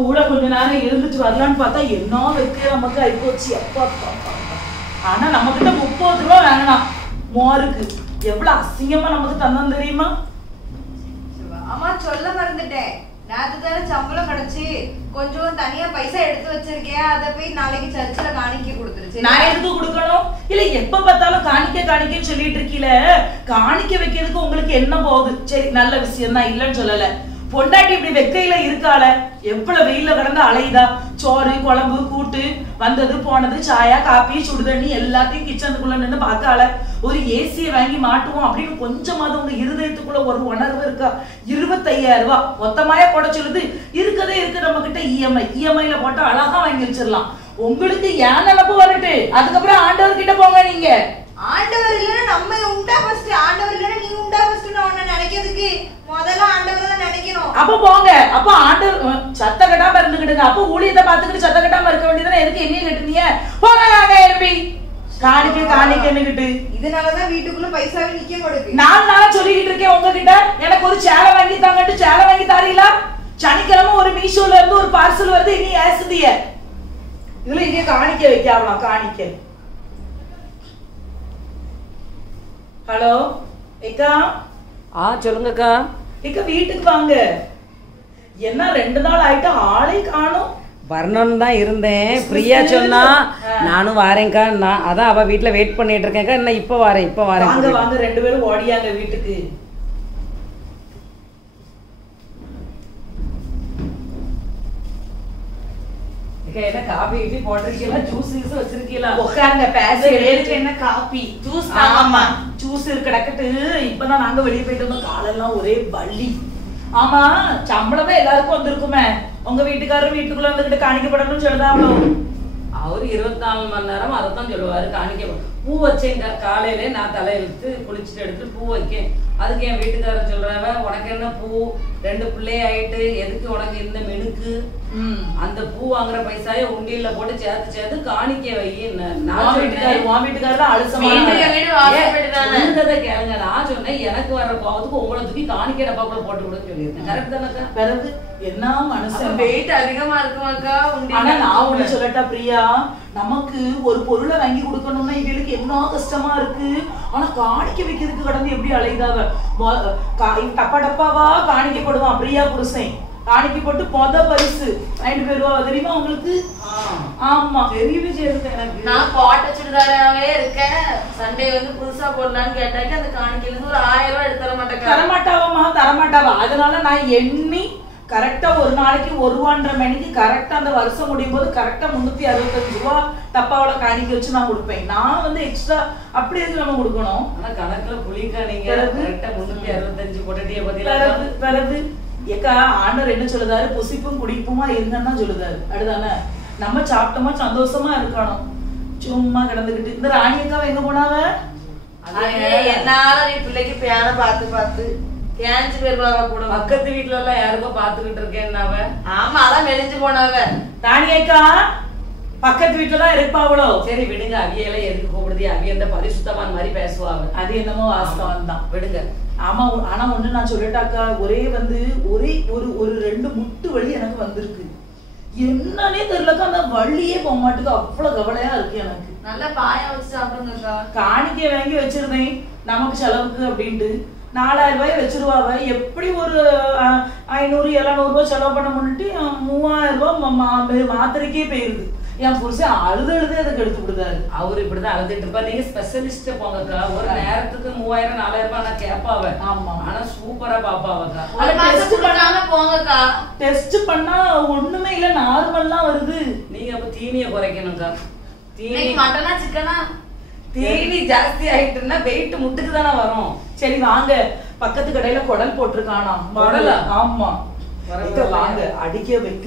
கூட கொஞ்ச நேரம் இருந்துட்டு வரலான்னு பார்த்தா என்ன வைக்க நமக்கு ஆயிப்போச்சு. அப்பா ஆனா நம்ம கிட்ட 30 ரூபா வேணாம் மோருக்கு. எவ்வளவு அசிங்கமா நமக்கு தந்தோம் தெரியுமா? ஆமா சொல்ல மறந்துட்டேன். நேத்து தானே சம்பளம் கிடைச்சி கொஞ்சம் தனியா பைசா எடுத்து வச்சிருக்கேன். அதை போய் நாளைக்கு சர்ச்சில் காணிக்க கொடுத்துருச்சு. நான் எதுக்கு கொடுக்கணும்? இல்ல எப்ப பார்த்தாலும் காணிக்கன்னு சொல்லிட்டு இருக்கீல. காணிக்க வைக்கிறதுக்கு உங்களுக்கு என்ன போகுது? சரி நல்ல விஷயம் தான், இல்லன்னு சொல்லல. பொண்டாட்டி இப்படி வெக்கையில இருக்காள, எவ்வளவு வெயில கடந்து அலையுதா. சோறு குழம்பு கூட்டு வந்தது போனது, சாயா காப்பி சுடுதண்ணி எல்லாத்தையும் கிச்சனுக்குள்ள நின்று பார்க்காள. ஒரு ஏசியை வாங்கி மாட்டுவோம் அப்படின்னு கொஞ்சமாவது உங்க இருதயத்துக்குள்ள ஒரு உணர்வு இருக்கா? 25,000 ரூபாய் மொத்தமாயே போட சொல்லுது. இருக்கதே இருக்கு நம்ம கிட்ட இஎம்ஐல போட்டு அழகா வாங்கி வச்சிடலாம். உங்களுக்கு ஏன் நினப்பு வரட்டு, அதுக்கப்புறம் ஆண்டவர் கிட்ட போங்க. நீங்க ஆண்டவர் இல்லைன்னா நம்ம உண்டா ஃபர்ஸ்ட், ஆண்டவர் இல்லைன்னா நீ உண்டா ஃபர்ஸ்ட். நான் உன்ன நினைக்கிறதுக்கு முதல்ல ஆண்டவர் தான் நினைக்கணும். அப்ப போங்க. அப்ப ஆண்டவர் சத்த கட்டாம இருந்துக்கிட்டுங்க. அப்ப ஊழியத்தை பார்த்துக்கிட்டு சத்த கட்டாம இருக்க வேண்டியதானே. எதுக்கு என்னையும் கட்டுனீங்க? போங்க எழுப்பி காணிக்கன்னுகிட்டு. இதனாலதான் வீட்டுக்குள்ள பைசாவே நிக்க மாட்டேங்குது. 4 நாளா சொல்லிக்கிட்டு இருக்கேன் உங்ககிட்ட, எனக்கு ஒரு சேலை வாங்கி தாங்கட்டு. சேலை வாங்கி தாரீங்களா? சனிக்கிழமை ஒரு மீஷோல இருந்து ஒரு பார்சல் வருது, இனி ஏசுதிய இதுல இங்க காணிக்க வைக்காமலாம். காணிக்க ஹலோ ஏக்கா. சொல்லுங்கக்கா. ஏக்கா வீட்டுக்கு வாங்க. என்ன 2 நாள் ஆயிட்டு ஆளே காணோம். வரணும்னு தான் இருந்தேன். பிரியா சொன்னா நானும் வாரேன்க்கா. நான் அதான் அவ வீட்டுல வெயிட் பண்ணிட்டு இருக்கேன்க்கா. என்ன இப்ப வாரேன் வாங்க வாங்க 2 பேரும் ஓடியாங்க வீட்டுக்கு. என்ன காபி இட்லி போட்டிருக்கீங்களா? ஜூஸ் வச்சிருக்கீங்களா? உட்காருங்க பேசுறதுக்கு. என்ன காபி ஜூஸ்? ஆமா ஜூஸ் கிடக்கட்டு. இப்பதான் நாங்க வெளியே போயிட்டு வந்தோம். காலெல்லாம் ஒரே வலி. ஆமா சம்பளமே எல்லாருக்கும் வந்திருக்குமே. உங்க வீட்டுக்காரரும் வீட்டுக்குள்ள வந்துகிட்டு காணிக்கப்படணும்னு சொல்லுதாங்களோ? அவரு 24 மணி நேரம் அதைத்தான் சொல்லுவாரு. காணிக்க பூ வச்சேங்க. காலையில நான் தலையெழுத்து குளிச்சுட்டு எடுத்து பூ வைக்கேன். அதுக்கு என் வீட்டுக்காரர் சொல்றாங்க, உனக்கு என்ன பூ, 2 பிள்ளைய ஆயிட்டு எதுக்கு உனக்கு இந்த மெனுக்கு? அந்த பூ வாங்குற பைசாய உண்டியல்ல போட்டு சேர்த்து காணிக்க வை. வீட்டுக்காரர் அழுசமா கேளுங்க. நான் சொன்னேன் எனக்கு வர்ற பாவத்துக்கு உங்களை தூக்கி காணிக்க டப்பாக்குள்ள போட்டு விடுன்னு சொல்லியிருக்கேன். கரெக்ட் தானக்கா? பிறகு என்ன மனுஷன் வெயிட் அதிகமா இருக்குமாக்கா? ஆனா நான் ஒண்ணு சொல்லட்டா பிரியா, நமக்கு ஒரு பொருளை வாங்கி கொடுக்கணும்னா இவளுக்கு என்ன கஷ்டமா இருக்கு. ஆனா காணிக்க வைக்கிறதுக்கு கடந்து எப்படி அலைதாவ. டப்பா டப்பாவா காணிக்கப்படுவான் பிரியா புருஷன். காணிக்க போட்டு பரிசு 5 ரூபா தெரியுமா உங்களுக்கு? ஆமா தெரியவே செய்யுது எனக்கு. நான் போட்ட சுடிதாராவே இருக்கேன். சண்டே வந்து புதுசா போடலான்னு கேட்டாக்க அந்த காணிக்கையில இருந்து ஒரு 1000 ரூபாய் எடுத்து தரமாட்டாவா. அதனால நான் எண்ணி கரெக்டா ஒரு நாளைக்கு 1 ரூபான்ற மணிக்கு கரெக்டா அந்த வருஷம் முடியும் போது கரெக்டா 365 ரூபா டப்பாவில காணிக்க வச்சு நான் கொடுப்பேன். நான் வந்து எக்ஸ்ட்ரா அப்படி எதுக்கு நம்ம கொடுக்கணும்? ஆனா கணக்குல புளிக்கா நீங்க கரெக்டா 365 போட்டுட்டே பதிலா பிறகு ஏக்கா ஆண்டவர் என்ன சொல்லுதாரு? புசிப்பும் குடிப்புமா இருங்கன்னா சொல்லுதாரு. அடுதானே நம்ம சாப்பிட்டோமா சந்தோஷமா இருக்கணும். சும்மா கிடந்துகிட்டு. இந்த ராணி அக்காவை எங்க போனாவ? என்னால நீ பிள்ளைக்கு பேனை பார்த்து கேஞ்சு போயிருவாங்க கூட. பக்கத்து வீட்டுல எல்லாம் யாருக்கோ பாத்துக்கிட்டு இருக்கேன்னாவ. ஆமா அதான் மெலிஞ்சு போனாவ. ராணி அக்கா பக்கத்து வீட்டுலதான் இருப்பாவளோ? சரி விடுங்க. அவியெல்லாம் எதுக்கு கூப்பிடுது? அவிய அந்த பரிசுத்தமான மாதிரி பேசுவாங்க. அது என்னமோ வாஸ்தவம் தான். விடுங்க. ஆமா ஆனா ஒண்ணு நான் சொல்லட்டாக்கா, ஒரே ஒரு 2 முட்டு வலி எனக்கு வந்திருக்கு. என்னன்னே தெரியலக்கா. அந்த வழியே போக மாட்டுக்கு. அவ்வளவு கவலையா இருக்கு எனக்கு. நல்லா பாயா வச்சு சாப்பிடுங்கக்கா. காணிக்க வாங்கி வச்சிருந்தேன் நமக்கு செலவுக்கு அப்படின்ட்டு. 4000 ரூபாய் வச்சிருவாவ. எப்படி ஒரு 500-700 ரூபாய் செலவு பண்ண முன்னிட்டு 3000 ரூபாய் மாத்திரைக்கே போயிருது. என் புருஷன் அழுது அதுக்கு எடுத்து விடுதாரு. அவரு இப்படிதான் அழுதுட்டு இருப்பா. நீங்க ஸ்பெஷலிஸ்ட் போங்கக்கா. ஒரு நேரத்துக்கு 3000-4000 ரூபாய் நான் கேட்பாவ. ஆமா ஆனா சூப்பரா பாப்பாவக்கா. போங்கக்கா. டெஸ்ட் பண்ணா ஒண்ணுமே இல்ல, நார்மல்லாம் வருது. நீங்க அப்ப தீனிய குறைக்கணும்க்கா. தீனி மட்டனா சிக்கனா? தீனி ஜாஸ்தி ஆயிட்டுன்னா வெயிட் முட்டுக்கு தானே வரும். சரி வாங்க, பக்கத்து கடையில குடல் போட்டிருக்கானா? குடலா? ஆமா வாங்க. அடிக்க வைக்க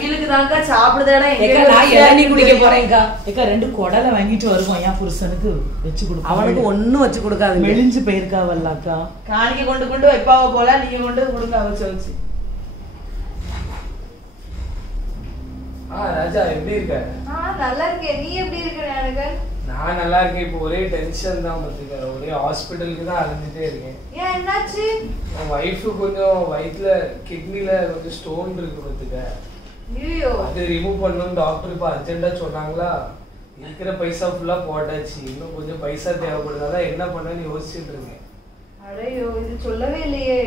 இவளுக்கு தான்க்கா சாப்பிடுதாடா. நான் இளநீ குடிக்க போறேன்க்கா. 2 குடலை வாங்கிட்டு வருவோம். என் புருஷனுக்கு வச்சு கொடுப்போம். அவனுக்கு ஒண்ணும் வச்சு கொடுக்காது. மெலிஞ்சு போயிருக்காவல்லாக்கா. காணிக்க கொண்டு வைப்பாவ போல. நீங்க கொண்டு கொடுங்க வச்சு. ராஜா எப்படி இருக்க? நல்லா இருக்கேன். நீ எப்படி இருக்கிற? எனக்கு நான் நல்லா இருக்கேன். இப்போ ஒரே டென்ஷன் தான் பார்த்துக்க. ஒரே ஹாஸ்பிட்டலுக்கு தான் அலைஞ்சிட்டே இருக்கேன். ஏன் என்னாச்சு? என் ஒய்ஃபு கொஞ்சம் வயிற்றுல கிட்னில கொஞ்சம் ஸ்டோன் இருக்கு பார்த்துக்க. ஐயோ அது ரிமூவ் பண்ணணும் டாக்டர் இப்ப அர்ஜென்ட்டா சொன்னாங்களா. இருக்கிற பைசா ஃபுல்லா போட்டாச்சு, இன்னும் கொஞ்சம் பைசா தேவைப்படுது. அதான் என்ன பண்ணன்னு யோசிச்சுட்டு இருக்கேன். அடையோ இது சொல்லவே இல்லையே.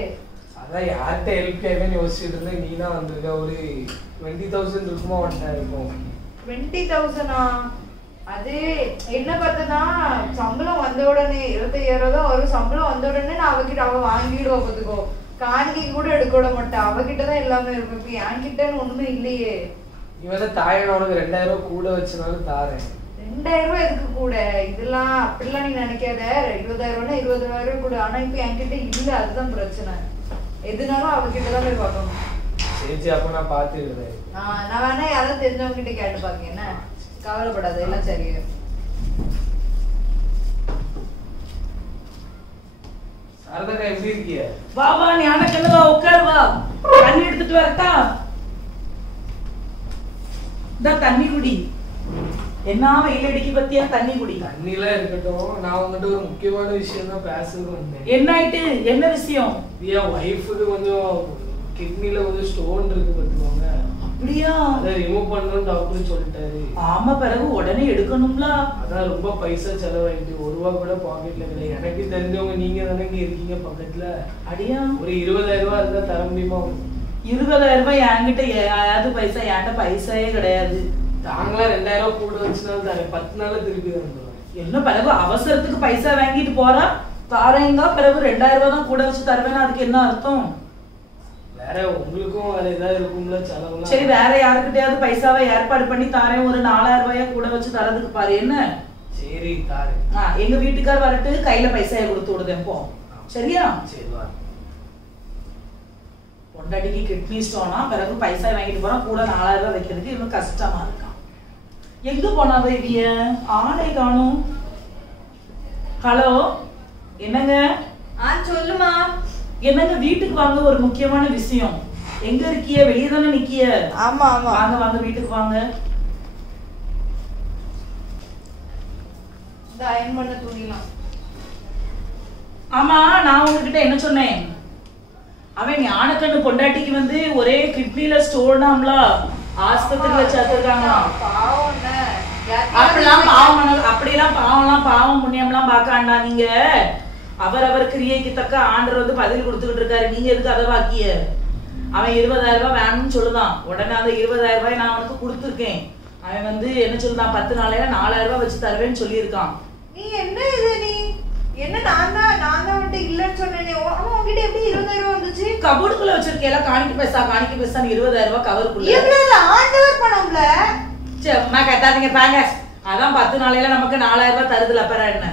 அதான் யார்கிட்ட ஹெல்ப் கேட்கன்னு யோசிச்சுட்டு இருந்தேன். நீ தான் வந்திருக்க. ஒரு 20,000 இருக்குமா வந்துட்டேன் இருக்கும். 20,000 அது என்ன பார்த்தனா சம்பளம் வந்த உடனே 25,000 தான் வரும். சம்பளம் வந்த உடனே நான் அவகிட்ட அவ வாங்கிடுவா பார்த்துக்கோ. காணிக்கை கூட எடுக்க விட மாட்டேன். அவகிட்டதான் எல்லாமே இருக்கும். இப்ப என்கிட்டன்னு ஒண்ணுமே இல்லையே. இவன் தாயன உனக்கு 2,000 கூட வச்சனாலும் தாரேன். 2,000 எதுக்கு கூட? இதெல்லாம் அப்படிலாம் நீ நினைக்காத. 20,000 20,000 கூட. ஆனா இப்ப என்கிட்ட இல்ல, அதுதான் பிரச்சனை. எதுனாலும் அவகிட்டதான் போய் பார்க்கணும். சரி அப்ப நான் பாத்துக்கிறேன். நான் வேணா யாராவது தெரிஞ்சவங்க கிட்ட கேட்டு பாக்க. என்ன கவலைப்படாத, எல்லாம் சரியா. சாரதாக்கா எப்படி இருக்கிய? வா வா ஞானக்கண்ணு வா, உட்கார் வா. தண்ணி எடுத்துட்டு வரட்டா? இந்த தண்ணி குடி. என்ன வெயில் அடிக்கி பத்தியா? தண்ணி குடி. தண்ணிலாம் இருக்கட்டும், நான் உங்ககிட்ட ஒரு முக்கியமான விஷயம் தான் பேசுறதுக்கு வந்தேன். என்ன ஆயிட்டு? என்ன விஷயம்? என் ஒய்ஃபுக்கு கொஞ்சம் கிட்னில கொஞ்சம் ஸ்டோன் இருக்கு பார்த்துக்கோங்க. அப்படியா? அதை ரிமூவ் பண்ணணும்னு டாக்டர் சொல்லிட்டாரு. ஆமா, பிறகு உடனே எடுக்கணும்ல. அதான் ரொம்ப பைசா செலவாயிட்டு, 1 ரூபா கூட பாக்கெட்ல கிடையாது. எனக்கு தெரிஞ்சவங்க நீங்க தானே இங்க இருக்கீங்க பக்கத்துல. அடியா, ஒரு 20,000 ரூபாய் இருந்தா தர முடியுமா? 20,000 ரூபாய் என்கிட்ட ஏதாவது பைசா? என்கிட்ட பைசாயே கிடையாது. நாங்களா 2,000 கூட வச்சுனாலும் தரேன். 10 நாள்ல திருப்பி தந்துடுவேன். என்ன பிறகு அவசரத்துக்கு பைசா வாங்கிட்டு போறா? தாரேங்க, பிறகு 2,000 ரூபாய் தான் கூட வச்சு தருவேன்னா அதுக்கு என்ன அர்த்தம்? வேற உங்களுக்கும் வேற ஏதாவது இருக்கும்ல செலவுலாம். சரி, வேற யாருக்கிட்டயாவது பைசாவை ஏற்பாடு பண்ணி தாரேன். ஒரு 4,000 ரூபாயா கூட வச்சு தரதுக்கு பாரு. என்ன? சரி தாரேன். எங்க வீட்டுக்கார் வரட்டு, கையில பைசாயை கொடுத்து விடுதேன் போ. சரியா? சரி வா. பொண்டாட்டிக்கு கிட்னி ஸ்டோனா, பிறகு பைசா வாங்கிட்டு போறான். கூட 4,000 ரூபாய் வைக்கிறதுக்கு இன்னும் கஷ்டமா இருக்கான். எங்க போனா இவிய? ஆளை காணும். ஹலோ, என்னங்க? சொல்லுமா. என்னங்க, வீட்டுக்கு வாங்க, ஒரு முக்கியமான விஷயம். எங்க இருக்கிய? வெளியே தானே நிக்கிய? ஆமா ஆமா. வாங்க வாங்க, வீட்டுக்கு வாங்க. இந்த அயன் பண்ண துணிலாம். ஆமா, நான் உங்ககிட்ட என்ன சொன்னேன்? அவன் ஞானக்கண்ணு பொண்டாட்டிக்கு வந்து ஒரே கிட்னில ஸ்டோனாம்ல, ஆஸ்பத்திரியில சேர்த்திருக்காங்க. அப்படிலாம் பாவம் புண்ணியம்லாம் பார்க்காண்டா. நீங்க அவரவர் கிரியைக்கு தக்க ஆண்டர் வந்து பதில் கொடுத்துக்கிட்டு இருக்காரு. நீங்க எதுக்கு அதை பாக்கிய? அவன் 20,000 ரூபாய் வேணும்னு சொல்லுதான். உடனே அந்த 20,000 ரூபாய் நான் அவனுக்கு கொடுத்துருக்கேன். அவன் வந்து என்ன சொல்லுதான், 10 நாளையில 4,000 ரூபாய் வச்சு தருவேன்னு சொல்லியிருக்கான். நீ என்ன இது? நீ என்ன? நான் தான் வந்துட்டு இல்லன்னு சொன்னேனே. ஆமா, உங்ககிட்ட எப்படி 20,000 ரூபாய் வந்துச்சு? கபோர்டுக்குள்ள வச்சிருக்கேல, காணிக்கு பைசா 20,000 ரூபாய் கவருக்குள்ள. எவ்வளவு ஆண்டவர் பணம்ல? அம்மா கேட்டாதீங்க பாங்க. அதான் 10 நாளையில நமக்கு 4,000 ரூபாய் தருதுல, அப்புறம் என்ன?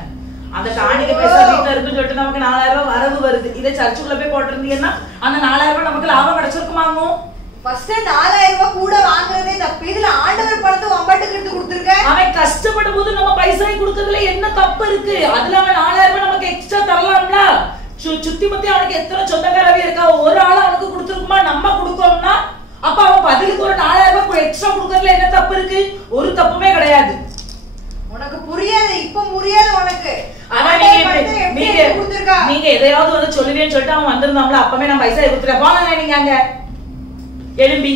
அந்த காணிக்கை பைசா வீட்டுல இருக்குன்னு சொல்லிட்டு நமக்கு 4,000 ரூபாய் வரவு வருது. இதை சர்ச்சுக்குள்ள போய் போட்டிருந்தீங்கன்னா அந்த 4,000 ரூபாய் நமக்கு லாபம் கிடைச்சிருக்குமாங்க. ஃபர்ஸ்ட் 4,000 ரூபாய் கூட வாங்குறதே தப்பு. இதுல ஆண்டவர் பணத்தை வம்பாட்டுக்கு எடுத்து கொடுத்துருக்க. அவன் கஷ்டப்படும் போது நம்ம பைசாயை கொடுக்கறதுல என்ன தப்பு இருக்கு? அதுல அவன் 4,000 ரூபாய் நமக்கு எக்ஸ்ட்ரா தரலாம்ல. சுத்தி முத்தி அவனுக்கு எத்தனை சொந்தக்காரவே இருக்கா? ஒரு ஆள் அவனுக்கு கொடுத்துருக்குமா? நம்ம கொடுக்கணும்னா அப்ப அவன் பதிலுக்கு ஒரு 4,000 ரூபாய் எக்ஸ்ட்ரா கொடுக்கறதுல என்ன தப்பு இருக்கு? ஒரு தப்புமே கிடையாது. உனக்கு புரியாது, இப்ப புரியாது உனக்கு. நீங்க எதையாவது வந்து சொல்லுவேன்னு சொல்லிட்டு அவன் வந்திருந்தாங்களா, அப்பவே நான் பைசா கொடுத்துட்டேன். போங்க நீங்க அங்க எழும்பி.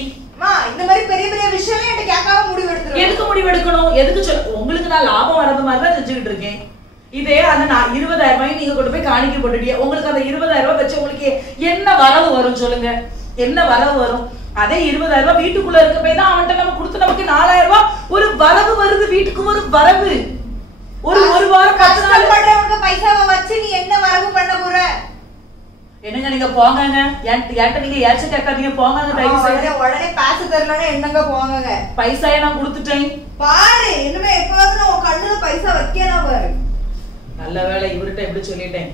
இந்த மாதிரி பெரிய பெரிய விஷயம் என்கிட்ட கேட்காம முடிவு எடுத்துரு. எதுக்கு முடிவு எடுக்கணும்? எதுக்கு உங்களுக்கு நான் லாபம் வரது மாதிரி தான் செஞ்சுக்கிட்டு இருக்கேன். இதே அந்த 20,000 ரூபாய் நீங்க கொண்டு போய் காணிக்கை போட்டுட்டீங்க. உங்களுக்கு அந்த 20,000 ரூபாய் வச்சு உங்களுக்கு என்ன வரவு வரும் சொல்லுங்க? என்ன வரவு வரும்? அதே 20,000 ரூபாய் வீட்டுக்குள்ள இருக்க போய் தான் அவன்கிட்ட நம்ம கொடுத்து நமக்கு 4,000 ரூபாய் ஒரு வரவு வருது. வீட்டுக்கு ஒரு வரவு. ஒரு வாரம் கஷ்டப்படுறவங்க பைசாவை வச்சு நீ என்ன வரவு பண்ண போற? என்னங்க நீங்க போங்க. என்கிட்ட நீங்க ஏச்சு கேட்காதீங்க. போங்க தயவு செய்து. உடனே பேச தெரியலன்னா என்னங்க போங்க. பைசாயை நான் கொடுத்துட்டேன் பாரு. இனிமே எப்பவாவது நான் உன் கண்ணுல பைசா வைக்கணும் பாரு. நல்ல வேலை இவர்கிட்ட எப்படி சொல்லிட்டேன்.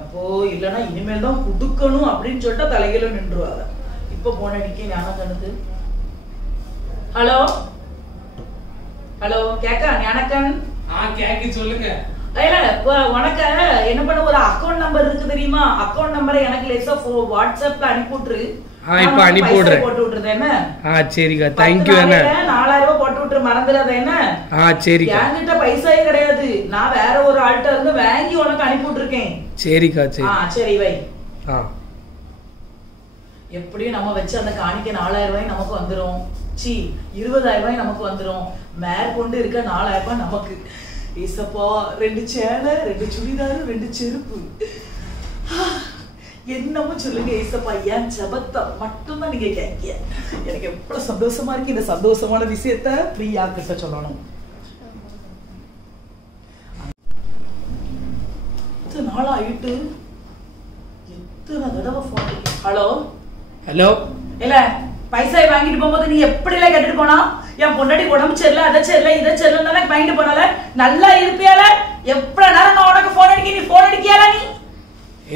எப்போ இல்லைன்னா இனிமேல் தான் கொடுக்கணும் அப்படின்னு சொல்லிட்டு தலையில நின்றுவாங்க. இப்ப போன அடிக்க ஞானக்கண்ணுக்கு. ஹலோ ஹலோ, கேக்கா ஞானக்கண்? கேக்கு சொல்லுங்க. உனக்கு என்ன பண்ண, ஒரு அக்கௌண்ட் நம்பர் இருக்கு தெரியுமா? அக்கௌண்ட் நம்பரை எனக்கு லேசா வாட்ஸ்அப்ல அனுப்பிவிட்டுரு. இப்ப அனுப்பி விடுறேன். போட்டு விட்டுறது என்ன? சரிக்கா, தேங்க்யூ. என்ன 4,000 ரூபாய் போட்டு விட்டுரு, மறந்துடாத என்ன? சரிக்கா. என்கிட்ட பைசாயே கிடையாது. நான் வேற ஒரு ஆள்கிட்ட இருந்து வாங்கி உனக்கு அனுப்பி விட்டுருக்கேன். சரிக்கா. சரி வை. எப்படியும் நம்ம வச்சு அந்த காணிக்கை 4,000 ரூபாய் நமக்கு வந்துரும். சி 20,000 ரூபாய் நமக்கு வந்துரும். மேற்கொண்டு இருக்க 4,000 ரூபாய் நமக்கு. ஏசப்பா 2 சேலை 2 சுடிதாரு 2 செருப்பு. என்னமோ சொல்லுங்க ஏசப்பா, என் ஜபத்தை மட்டும்தான் நீங்க கேட்க. எனக்கு எவ்வளவு சந்தோஷமா இருக்கு. இந்த சந்தோஷமான விஷயத்த பிரியா கிட்ட சொல்லணும். நாளாயிட்டு எத்தனை தடவை போன். Hello hello. இல்ல பைசா வாங்கிட்டு போகும்போது நீ எப்படி எல்லாம் கேட்டுட்டு போனா? என் பொண்டாடி உடம்பு சரியில்லை, அதை சரியில்லை, இதை சரியில்லை வாங்கிட்டு போனால நல்லா இருப்பியால? எவ்வளவு நேரம் நான் உனக்கு போன் அடிக்க, நீ போன் அடிக்கியால? நீ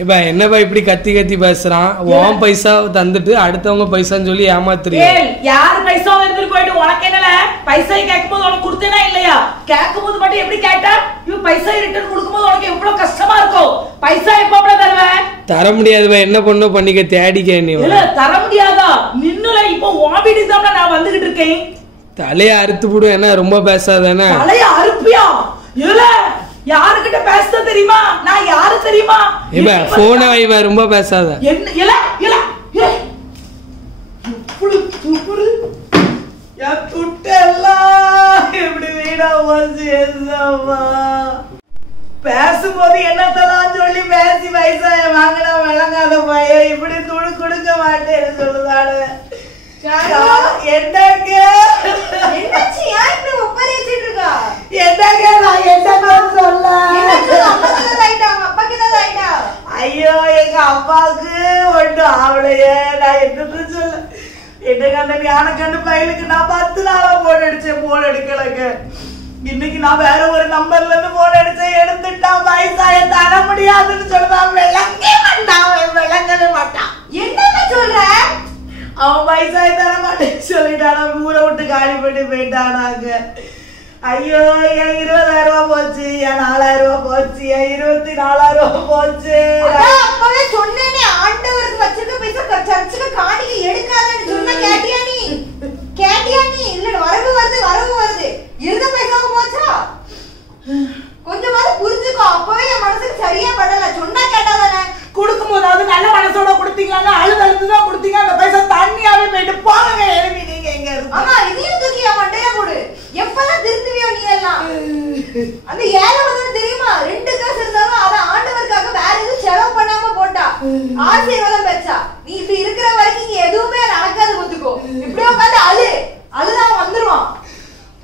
ஏபா என்னப்பா இப்படி கத்தி கத்தி பேசுறான்? உன் பைசா தந்துட்டு அடுத்தவங்க பைசான்னு சொல்லி ஏமாத்துறீங்க. யாரு பைசா எடுத்துட்டு போயிட்டு உனக்கு என்னல? பைசா கேட்கும்போது உனக்கு கொடுத்தேனா இல்லையா? கேட்கும்போது மட்டும் எப்படி கேட்டா? இவ பைசா ரிட்டர்ன் கொடுக்கும்போது உனக்கு எவ்வளவு கஷ்டமா இருக்கும். பைசா எப்ப தருவேன்? தர முடியாதுப்பா, என்ன பண்ணு பண்ணிக்க தேடிக்க. நீ இல்ல தர முடியாதா? நின்னுல இப்போ ஓபிடி தான் நான் வந்துகிட்டு இருக்கேன். தலைய அறுத்து போடு. என்ன ரொம்ப பேசாதானே? தலைய அறுப்பியா? இல்ல யாருக்கிட்ட பேச தெரியுமா? நான் யாரு தெரியுமா? ஏபா போனை வைவா, ரொம்ப பேசாத. என்ன இல்ல இல்ல எப்படி துப்புரு யா துட்டெல்லாம் எப்படி வீணா போச்சு. என்னம்மா பேசும்போது என்னத்தெல்லாம் சொல்லி பேசி பைசா வாங்கினா விளங்காத பையன் இப்படி துணி கொடுக்க மாட்டேன்னு சொல்லுதானு. என்னங்க என்னாச்சு? ஏன் இப்படி ஒப்பரேச்சிட்டு இருக்கா? என்னங்க நான் என்ன சொல்ல? ஐயோ எங்க அப்பாவுக்கு ஒன்றும் ஆவலையே. நான் என்னன்னு சொல்ல? என்னங்க அந்த ஞானக்கண்ணு பையனுக்கு நான் 10 நாளா போன் அடிச்சேன், போன் எடுக்கலங்க. இன்னைக்கு நான் வேற ஒரு நம்பர்ல இருந்து போன் அடிச்சேன், எடுத்துட்டான். பைசாய தர முடியாதுன்னு சொல்லுதான். விளங்கவே மாட்டான். என்னன்னு சொல்ற? அவன் பைசாய தர மாட்டேன்னு சொல்லிட்டான். ஊரை விட்டு காலி பண்ணி போயிட்டானாங்க. ஐயோ என் 20,000 ரூபாய் போச்சு, என் 4,000 ரூபாய் போச்சு, என் 24,000 ரூபாய் போச்சு. அப்பவே சொன்னேனே, ஆண்டவருக்கு வச்சிருக்க பைசா சர்ச்சுக்கு காணிக்கை எடுக்காதன்னு சொன்ன. கேட்டியா நீ? கேட்டியா நீ? இல்ல வரவு வருது இருந்த பைசாவும் போச்சா? கொஞ்சமாவது புரிஞ்சுக்கோ. அப்பவே என் மனசுக்கு சரியா படல. சொன்னா கேட்டாதானே? கொடுக்கும் போதாவது நல்ல மனசோட கொடுத்தீங்களா? அழுதழுதுதான் கொடுத்தீங்க. அந்த பைசா தண்ணியாவே போயிட்டு போங்க. எழுப்பி நீங்க எங்க இருக்கு? ஆமா இதையும் தூக்கி என் மண்டையா போடு. எப்பதான் திருந்துவியோ நீ எல்லாம்? அந்த ஏழை வந்து தெரியுமா? 2 காசு இருந்தாலும் அதை ஆண்டவருக்காக வேற எதுவும் செலவு பண்ணாம போட்டா. ஆசீர்வாதம் பெற்றா. நீ இப்படி இருக்கிற வரைக்கும் இங்க எதுவுமே நடக்காது. ஒத்துக்கோ. இப்படியே உட்காந்து அழுதான் வந்துருவான்.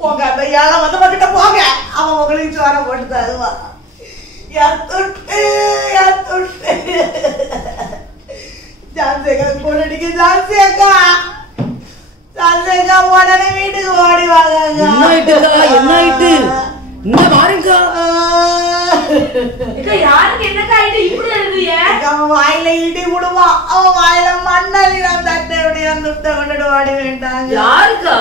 போங்க அந்த ஏழை வந்து போங்க. அவன் உங்களுக்கு சோற போட்டு தருவான். ஜான்சியக்கா போனடிக்கு ஜான்சியக்கா உடனே வீட்டுக்கு ஓடி வாங்க. என்ன ஆயிட்டு? என்ன பாருங்க யாருக்கு என்னக்கா ஆயிட்டு இப்படி எழுதிய? அவன் வாயில இடி விடுவான். அவன் வாயில மண்ணலி நான் தட்டை எப்படி அந்த துட்டை கொண்டுட்டு ஓடி வேண்டாங்க. யாருக்கா?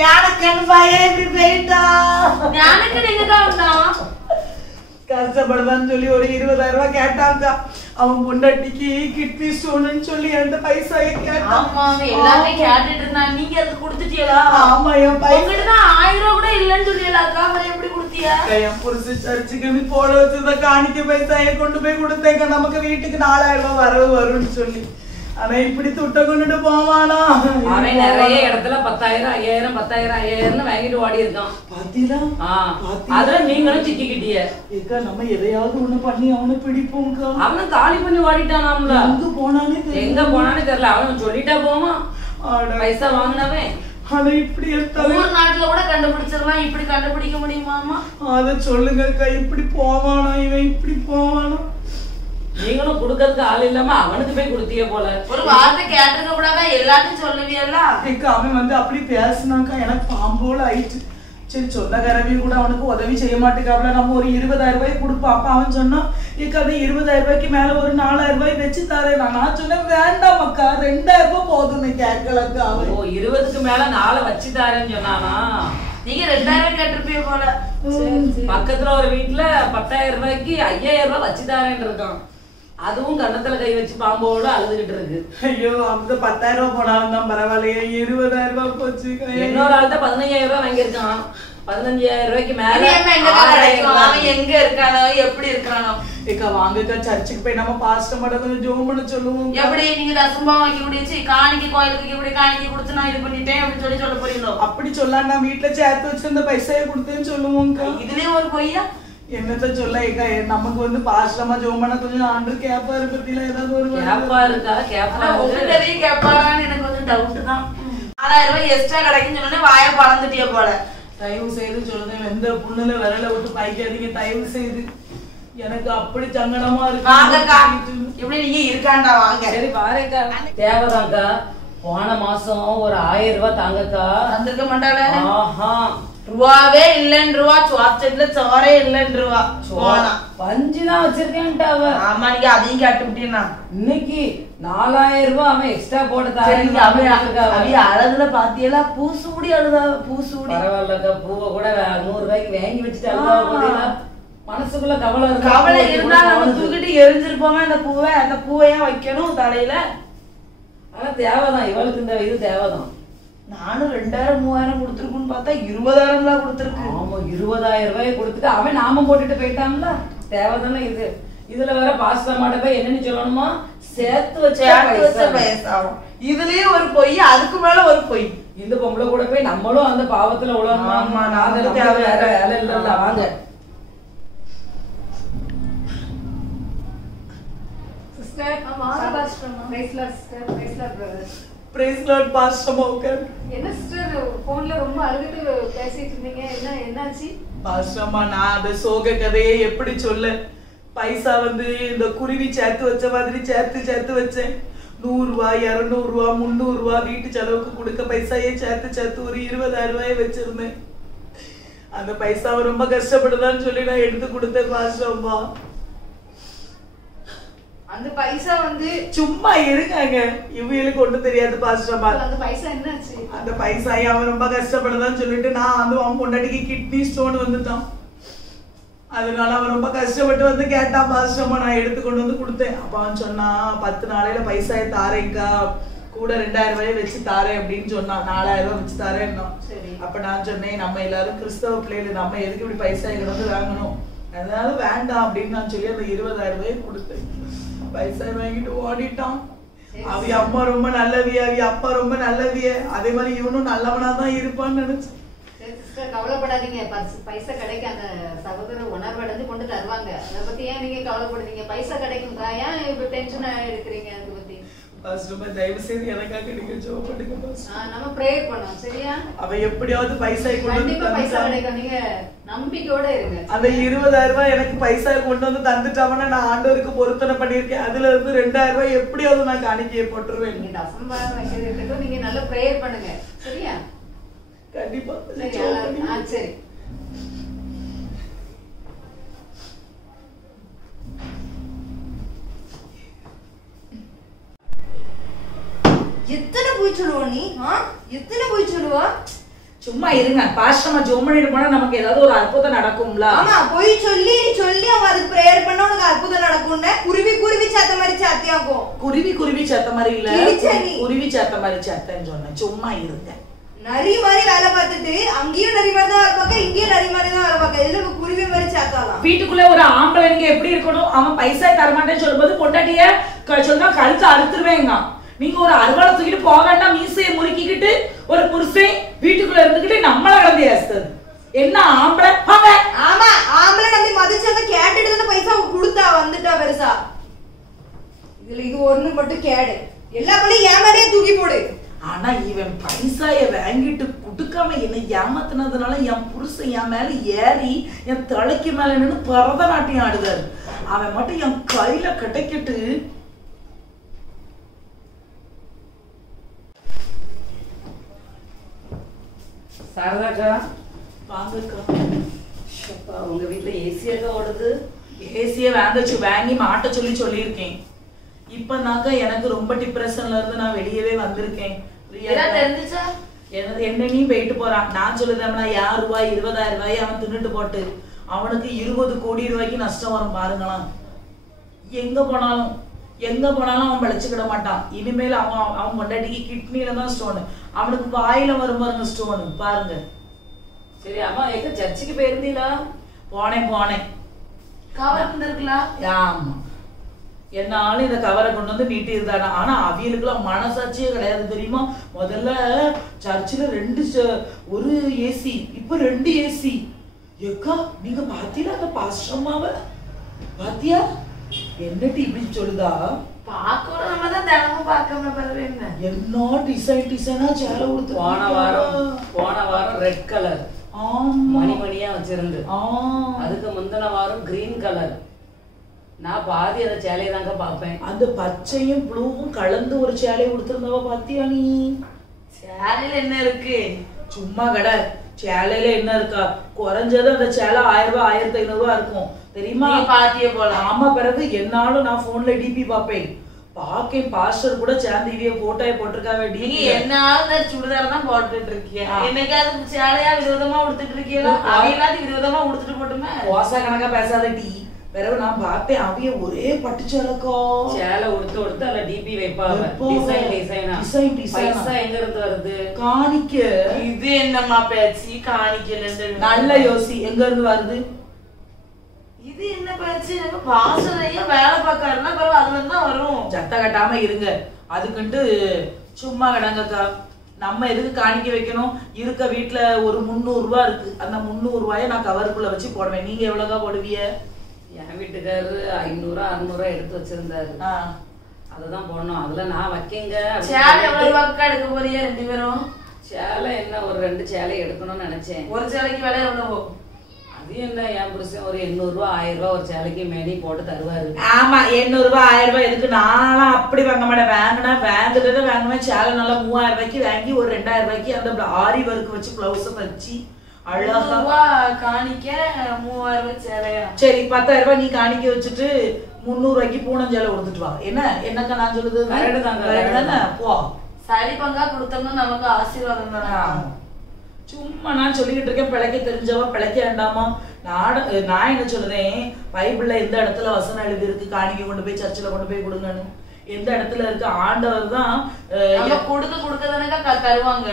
ஞானக்கண்ணு பையன் இப்படி போயிட்டான். ஞானக்கண்ணு எங்கக்கா வந்தான்? கஷ்டப்படுதான்னு சொல்லி ஒரு 20,000 ரூபாய் கேட்டாங்க. அவன் பொண்டாட்டிக்கு கிட்னி ஸ்டோன்னு சொல்லி அந்த பைசாயை கேட்டான். ஆமா எல்லாமே கேட்டுட்டு இருந்தான். நீங்க அது கொடுத்துட்டீங்களா? ஆமா என் பையன் 1000 ரூபாய் கூட இல்லன்னு சொல்லியலாக்கா. எப்படி கொடுத்தியா? என் புருஷன் சர்ச்சுக்கு போட வச்சிருந்த காணிக்க பைசாயை கொண்டு போய் கொடுத்தேங்க. நமக்கு வீட்டுக்கு 4,000 ரூபாய் வரவு வரும்னு சொல்லி. ஆனா இப்படி துட்டை கொண்டுட்டு போவானா? அவன் நிறைய இடத்துல 10,000 5,000 10,000 5,000 வாங்கிட்டு ஓடி இருக்கான். பாத்தீங்களா? அதுல நீங்களும் சிக்கிக்கிட்டிய. ஏக்கா நம்ம எதையாவது ஒண்ணு பண்ணி அவனை பிடிப்போம்க்கா. அவனை காலி பண்ணி ஓடிட்டானாம்ல. எங்க போனானே தெரியல. எங்க போனானே தெரியல. அவன் சொல்லிட்டா போமா பைசா வாங்கினவன். ஆனா இப்படி ஊர் நாட்டுல கூட கண்டுபிடிச்சிடலாம். இப்படி கண்டுபிடிக்க முடியுமாமா? அத சொல்லுங்கக்கா. இப்படி போவானா இவன்? இப்படி போவானா? நீங்களும் குடுக்கறதுக்கு ஆள் இல்லாம அவனுக்கு போய் கொடுத்திய போல. ஒரு வார்த்தை கேட்டிருக்க கூடாதா? எல்லாத்தையும் சொல்லுவியல்ல. அவன் வந்து அப்படி பேசினாக்கா எனக்கு பாம்போல ஆயிடுச்சு. சரி சொன்ன கரவி கூட அவனுக்கு உதவி செய்ய மாட்டேக்காப்ல. நம்ம ஒரு 20,000 ரூபாய் கொடுப்போம். அப்ப அவன் சொன்னான் அது 20,000 ரூபாய்க்கு மேல ஒரு 4,000 ரூபாய் வச்சு தரேன். நான் சொன்னேன் வேண்டாம் அக்கா 2,000 ரூபாய் போதும். கேட்கலக்கா. அவன் 20க்கு மேல 4 வச்சு தரேன்னு சொன்னானா? நீங்க 2,000 கேட்டிருப்பீங்க போல. பக்கத்துல ஒரு வீட்டுல 10,000 ரூபாய்க்கு 5,000 ரூபாய் வச்சு தரேன்னு இருக்கான். அதுவும் கண்ணத்துல கை வச்சு பாம்போட அழுதுகிட்டு இருக்கு. ஐயோ அந்த 10,000 ரூபாய் போனாலும் தான் பரவாயில்லையே. 20,000 ரூபாய் போச்சு. இன்னொரு ஆள்கிட்ட 15,000 ரூபாய் வாங்கியிருக்கான். 15,000 ரூபாய்க்கு மேல இது என்ன எங்கக்கா கிடைக்கும்? அவன் எங்க இருக்கானோ எப்படி இருக்கானோ? ஏக்கா வாங்கக்கா சர்ச்சுக்கு போய் நம்ம பாஸ்டர் மட்டும் கொஞ்சம் ஜோம் பண்ண சொல்லுவோம். எப்படி நீங்க தசம்பம் வைக்க முடிச்சு காணிக்கை கோயிலுக்கு இப்படி காணிக்கை கொடுத்து நான் இது பண்ணிட்டேன் அப்படின்னு சொல்ல போறீங்களோ? அப்படி சொல்லாம் நான் வீட்டுல சேர்த்து வச்சிருந்த பைசாயை கொடுத்தேன்னு சொல்லுவோம்க்கா. இதுலயும் ஒரு பொய்யா? என்னத்த சொல்ல ஏக்கா, நமக்கு வந்து பாஸ்டமா ஜோம் பண்ண கொஞ்சம் ஆண்டு கேப்பாரு பத்தில ஏதாவது ஒரு கேப்பா இருக்கா? கேப்பா உங்ககிட்டயும் கேட்பாரான்னு எனக்கு கொஞ்சம் டவுட் தான். 6,000 ரூபாய் எக்ஸ்ட்ரா கிடைக்குன்னு சொன்னோன்னே வாயை பறந்துட்டிய போல. தயவு செய்து சொல்லுங்க, எந்த புண்ணுல விரல விட்டு பாய்க்காதீங்க தயவு செய்து. எனக்கு அப்படி சங்கடமா வாங்கக்கா இருக்கு. இப்படி நீங்க இருக்காண்டா வாங்க. சரி பாருக்கா, தேவைதான்க்கா. போன மாசம் ஒரு 1000 ரூபாய் தாங்கக்கா. வந்திருக்க மாட்டாள? ஆஹா, ரூபாவே இல்லன்னு ரூபா, சுவாச்சட்ல சோரே இல்லன்னு ரூபா. போனா பஞ்சுதான் வச்சிருக்கேன்ட்டா அவ. ஆமா, நீங்க அதையும் கேட்டு விட்டீங்கன்னா இன்னைக்கு 4,000 ரூபாய் அவன் எக்ஸ்ட்ரா போட்டு அழகுல பாத்தியெல்லாம் பூசூடி அழுதா பூசூடி. பரவாயில்லக்கா, பூவை கூட 100 ரூபாய்க்கு வாங்கி வச்சுட்டு அழுதா. மனசுக்குள்ள கவலை இருக்கு. கவலை இருந்தா நம்ம தூக்கிட்டு எரிஞ்சிருப்போமே அந்த பூவை. அந்த பூவையா வைக்கணும் தலையில? ஆனா தேவைதான், இவளுக்கு இந்த இது தேவைதான். நானும் 2,000 3,000 கொடுத்துருக்குன்னு பார்த்தா 20,000 தான் கொடுத்துருக்கு. ஆமா, 20,000 ரூபாய் கொடுத்துட்டு அவன் நாம போட்டுட்டு போயிட்டான்ல. தேவைதானே இது. இதுல வேற பாஸ்டர் மாட்ட போய் என்னன்னு சொல்லணுமா, சேர்த்து வச்ச வயசாகும். இதுலயும் ஒரு பொய், அதுக்கு மேல ஒரு பொய். இந்த பொம்பளை கூட போய் நம்மளும் அந்த பாவத்துல உழணுமா? ஆமா, நான் தேவை வேற வேலை இல்ல. வாங்க சிஸ்டர். ஆமா pastor. Praise lord sister. Praise lord brother. Praise lord pastor okay. என்ன சிஸ்டர் போன்ல ரொம்ப அழுதுட்டு பேசிட்டு இருந்தீங்க? என்னாச்சு? பாஸ்டர்மா, நான் அந்த சோக கதையை எப்படி சொல்ல? பைசா வந்து இந்த குருவி சேர்த்து வச்ச மாதிரி சேர்த்து வச்சேன். 100 ரூபாய் 200 ரூபாய் 300 ரூபாய் வீட்டு செலவுக்கு கொடுக்க பைசாயே சேர்த்து ஒரு 20,000 ரூபாய் வச்சிருந்தேன். அந்த பைசாவை ரொம்ப கஷ்டப்படுதான்னு சொல்லி நான் எடுத்து கொடுத்தேன் பாஸ்டர்மா. அந்த பைசா வந்து சும்மா இருக்காங்க, இவங்களுக்கு ஒண்ணும் தெரியாது பாஸ்டர்மா. அந்த பைசா என்னாச்சு? அந்த பைசாயை அவன் ரொம்ப கஷ்டப்படுதான்னு சொல்லிட்டு நான் வந்து அவன் பொண்டாட்டிக்கு கிட்னி ஸ்டோன் வந்துட்டான். அதனால அவன் ரொம்ப கஷ்டப்பட்டு வந்து கேட்டான் பாஸ்டர்மா. நான் எடுத்து கொண்டு வந்து கொடுத்தேன். அப்ப அவன் சொன்னான், 10 நாளையில பைசாயை தாரேங்கா, கூட 2,000 ரூபாய் வச்சு தாரேன் அப்படின்னு சொன்னான். 4,000 ரூபாய் வச்சு தாரேன்னா. அப்ப நான் சொன்னேன், நம்ம எல்லாரும் கிறிஸ்தவ பிள்ளைகள், நம்ம எதுக்கு இப்படி பைசா எங்களை வந்து வாங்கணும், அதனால வேண்டாம் அப்படின்னு நான் சொல்லி அந்த 20,000 ரூபாய் கொடுத்தேன். பைசா வாங்கிட்டு ஓடிட்டான். அவ அம்மா ரொம்ப நல்லவிய, அவ அப்பா ரொம்ப நல்லவிய, அதே மாதிரி இவனும் நல்லவனா தான் இருப்பான்னு நினைச்சேன். சிஸ்டர் கவலைப்படாதீங்க, பைசா கிடைக்க அந்த சகோதரர் உணர்வடைந்து கொண்டு தருவாங்க. அதை பத்தி ஏன் நீங்க கவலைப்படுறீங்க? பைசா கிடைக்கும்க்கா, ஏன் இப்ப டென்ஷன் எடுக்கிறீங்க? அதை பத்தி தயவு செய்து எனக்காக நீங்க ஜெபம் பண்ணுங்க பாஸ்டர். நம்ம பிரேயர் பண்ணோம், சரியா? அவ எப்படியாவது பைசா கண்டிப்பா பைசா கிடைக்கும், நீங்க நம்பிக்கையோட இருங்க. அந்த 20,000 ரூபாய் எனக்கு பைசா கொண்டு வந்து தந்துட்டாங்கன்னா நான் ஆண்டவருக்கு பொருத்தனை பண்ணிருக்கேன். அதுல இருந்து 2,000 ரூபாய் எப்படியாவது நான் காணிக்கையை போட்டுருவேன். நீங்க தசம்பாரம் வைக்கிறது இருக்கட்டும், நீங்க நல்ல பிரேயர் பண்ணுங்க, சரியா? கண்டிப்பா சரி. எத்தனை போய் சொல்லுவா நீ? எத்தனை போய் சொல்லுவா? சும்மா இருங்க பாஸ்டர்மா. ஜெபம் பண்ணிட்டு போனா நமக்கு ஏதாவது ஒரு அற்புதம் நடக்கும்ல. ஆமா, போய் சொல்லி அவன் அதுக்கு பிரேயர் பண்ண உனக்கு அற்புதம் நடக்கும்னு குருவி சாத்த மாதிரி சாத்தியாக்கும். குருவி சாத்த மாதிரி இல்ல, கிழிச்சனி. குருவி சாத்த மாதிரி சாத்தேன்னு சொன்னேன். சும்மா இருங்க. நரி மாதிரி வேலை பார்த்துட்டு அங்கேயும் நரி மாதிரி தான் வேலை பார்க்க, இங்கேயும் நரி மாதிரி தான் வேலை பார்க்க. இதுல குருவி மாதிரி சாத்தாலாம். வீட்டுக்குள்ள ஒரு ஆம்பளைங்க எப்படி இருக்கணும்? அவன் பைசா தரமாட்டேன்னு சொல்லும்போது பொண்டாட்டிய சொல்றா கழுத்து அறுத்துருவேங்க. நீங்க ஒரு அறுவாலை தூக்கிட்டு போக வேண்டாம், மீசையை முறுக்கிக்கிட்டு ஒரு புருஷன் வீட்டுக்குள்ள இருந்துகிட்டு நம்மள கலந்து ஏசுறது என்ன ஆம்பளை? ஆமா, ஆம்பளை நம்பி மதிச்சு அதை கேட்டுட்டு தானே பைசா கொடுத்தா வந்துட்டா பெருசா. இதுல இது ஒண்ணு மட்டும் கேடு, எல்லா பள்ளியும் ஏமாறியே தூக்கி போடு. ஆனா இவன் பைசாய வாங்கிட்டு குடுக்காம என்ன ஏமாத்தினதுனால என் புருஷன் என் மேல ஏறி என் தலைக்கு மேல நின்று பரதநாட்டியம் ஆடுதாரு. அவன் மட்டும் என் கையில கிடைக்கிட்டு சாரதாக்கா வாங்கக்கா. உங்க வீட்டுல ஏசியாக்கா ஓடுது? ஏசிய வாங்கி மாட்ட சொல்லியிருக்கேன். இப்பனாக்கா எனக்கு ரொம்ப டிப்ரெஷன்ல இருந்து நான் வெளியவே வந்திருக்கேன். தெரிஞ்சுச்சா? என்னையும் போயிட்டு போறான். நான் சொல்லுதேன்னா 1,000 ரூபாய் 20,000 ரூபாய் அவன் தின்னுட்டு போட்டு அவனுக்கு 20 கோடி ரூபாய்க்கு நஷ்டம் வரும் பாருங்களாம். எங்க போனாலும் அவன் பழிச்சுக்கிட மாட்டான். இனிமேல் அவன் பொண்டாட்டிக்கு கிட்னில தான் ஸ்டோனு, அவனுக்கு வாயில வரும் பாருங்க ஸ்டோனு பாருங்க. சரி அம்மா எங்க சர்ச்சுக்கு போயிருந்தீங்களா? போனேன். கவர் இருந்திருக்கலாம். ஆமா, என்னாலும் இந்த கவரை கொண்டு வந்து நீட்டி இருந்தானா. ஆனா அவியலுக்குலாம் மனசாட்சியே கிடையாது தெரியுமா? முதல்ல சர்ச்சில் ஒரு ஏசி, இப்ப 2 ஏசி. ஏக்கா நீங்க பாத்தீங்களா அந்த பாஸ்டம்மாவ? பாத்தியா என்னட்டு இப்படி சொல்லுதா? பாக்கணும், நம்ம தான் தினமும் பார்க்கணும். பிறகு என்ன டிசைனா சேலை கொடுத்து போன வாரம் ரெட் கலர் மணிமணியா வச்சிருந்து, அதுக்கு முந்தின வாரம் கிரீன் கலர். நான் பாதி அந்த சேலையை தாங்க பாப்பேன். அந்த பச்சையும் ப்ளூவும் கலந்து ஒரு சேலையை கொடுத்திருந்தவ பாத்தியா நீ? சேலையில என்ன இருக்கு? சும்மா கடை. சேலையில என்ன இருக்கா? குறைஞ்சது அந்த சேலை 1000 ரூபாய் 1500 இருக்கும் தெரியுமா? பாத்தியே போல. ஆமா, பிறகு என்னாலும் நான் போன்ல டிபி பாப்பேன். பாக்கேன் பாஸ்டர் கூட சேர்ந்து இவிய போட்டோயை போட்டிருக்காங்க. நீங்க என்னாலும் சுடிதார் தான் போட்டுட்டு இருக்கீங்க. என்னைக்காவது சேலையா விரோதமா உடுத்துட்டு இருக்கீங்களா? அவையெல்லாம் விரோதமா உடுத்துட்டு போட்டுமே. கோசா கணக்கா பேசாத டி. பிறகு நான் பார்த்தேன் அவிய ஒரே பட்டு சேலைக்கா. சேலை உடுத்து அல்ல டிபி வைப்பாங்க. டிசைனா பைசா எங்க இருந்து வருது? காணிக்க. இது என்னம்மா பேச்சு? காணிக்கல நல்ல யோசி, எங்க இருந்து வருது? இது என்ன பேச்சு? வாசலையே வேலை பார்க்காருன்னா பிறகு அதுல தான் வரும். சத்த கட்டாம இருங்க. அதுக்குன்ட்டு சும்மா கிடங்கக்கா. நம்ம எதுக்கு காணிக்க வைக்கணும்? இருக்க வீட்டுல ஒரு 300 ரூபாய் இருக்கு. அந்த 300 ரூபாயை நான் கவருக்குள்ள வச்சு போடுவேன். நீங்க எவ்வளவுக்கா போடுவிய? என் வீட்டுக்காரரு 500 600 எடுத்து வச்சிருந்தாரு. அததான் போடணும். அதுல நான் வைக்கங்க. சேலை எவ்வளவு ரூபாய்க்கா எடுக்க போறியா 2 பேரும்? சேலை என்ன ஒரு 2 சேலை எடுக்கணும்னு நினைச்சேன். ஒரு சேலைக்கு விலை எவ்வளவு? அது என்ன என் புருஷன் ஒரு 800 ரூபாய் 1000 ரூபாய் ஒரு சேலைக்கு மேனி போட்டு தருவாரு. ஆமா, 800 ரூபாய் 1000 ரூபாய் எதுக்கு? நானும் அப்படி வாங்க மாட்டேன். வாங்குறத வாங்குவேன். சேலை நல்லா 3000 ரூபாய்க்கு வாங்கி ஒரு 2000 ரூபாய்க்கு அந்த ஆரி ஒர்க் வச்சு பிளவுஸ வச்சு அழகா காணிக்க 3000 ரூபாய் சேலையா? சரி 10000 ரூபாய் நீ காணிக்க வச்சுட்டு 300 ரூபாய்க்கு பூனம் சேலை கொடுத்துட்டு வா. என்னக்கா நான் சொல்லுது? தானே போ. சரி பங்கா கொடுத்தோம்னா நமக்கு ஆசீர்வாதம் தானே. சும்மா நான் சொல்லிக்கிட்டு இருக்கேன், பிழைக்க தெரிஞ்சவா பிழைக்க வேண்டாமா? நான் என்ன சொல்லுறேன், பைபிள்ல எந்த இடத்துல வசனம் எழுதி இருக்கு காணிக்க கொண்டு போய் சர்ச்சில் கொண்டு போய் கொடுங்கன்னு? எந்த இடத்துல இருக்கு? ஆண்டவர் தான் கொடுக்க தானே தருவாங்க.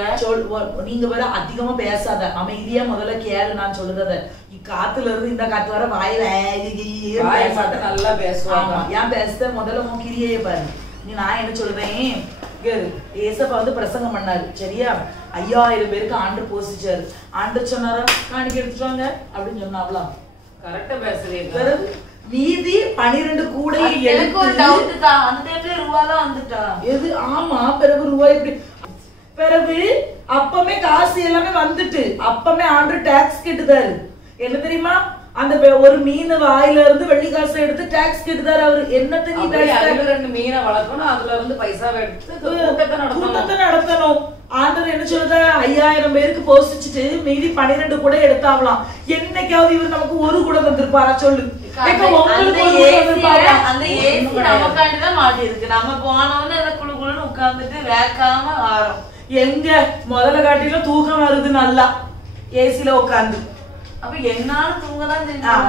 நீங்க வேற அதிகமா பேசாத, அமைதியா முதல்ல கேளு நான் சொல்லுறத. காத்துல இருந்து இந்த காத்து வர நல்லா பேசுவாங்க. ஏன் பேசுத? முதல்ல உன் கிரியே பாரு. நான் என்ன சொல்றேன், ஏசப்பா வந்து பிரசங்கம் பண்ணாரு சரியா? 5000 பேருக்கு ஆண்டு போசிச்சாரு. ஆண்டு சொன்னாரா காணிக்க எடுத்துட்டாங்க அப்படின்னு சொன்னாங்களா? கரெக்டா பேசுறீங்க. மீதி 12 கூடை எனக்கு ஒரு டவுட் தான். அந்த டைம்ல ரூபாலாம் வந்துட்டா எது? ஆமா, பிறகு ரூபாய் இப்படி பிறகு அப்பமே காசு எல்லாமே வந்துட்டு அப்பமே ஆண்டு டாக்ஸ் கேட்டுதாரு. என்ன தெரியுமா? அந்த ஒரு மீன் வாயில இருந்து வெள்ளி காசை எடுத்து டாக்ஸ் கேட்டுதாரு அவரு. என்னத்த நீ 2 மீனை வளர்க்கணும், அதுல இருந்து பைசாவை எடுத்து கூட்டத்தை நடத்தணும். ஆண்டவர் என்ன சொல்லுதா? 5000 பேருக்கு போசிச்சுட்டு மீதி 12 கூட எடுத்தாங்களாம். என்னைக்காவது இவர் நமக்கு ஒரு கூட தந்திருப்பாரா சொல்லு? அந்த ஏசி நமக்காண்டிதான் மாட்டி இருக்கு. நம்ம போனோம்னு அந்த குழு குழுன்னு உட்கார்ந்துட்டு வேக்காம ஆறோம். எங்க முதல்ல காட்டில தூக்கம் வருது நல்லா ஏசில உட்காந்து. அப்ப என்னாலும் தூங்கதான் தெரியும்.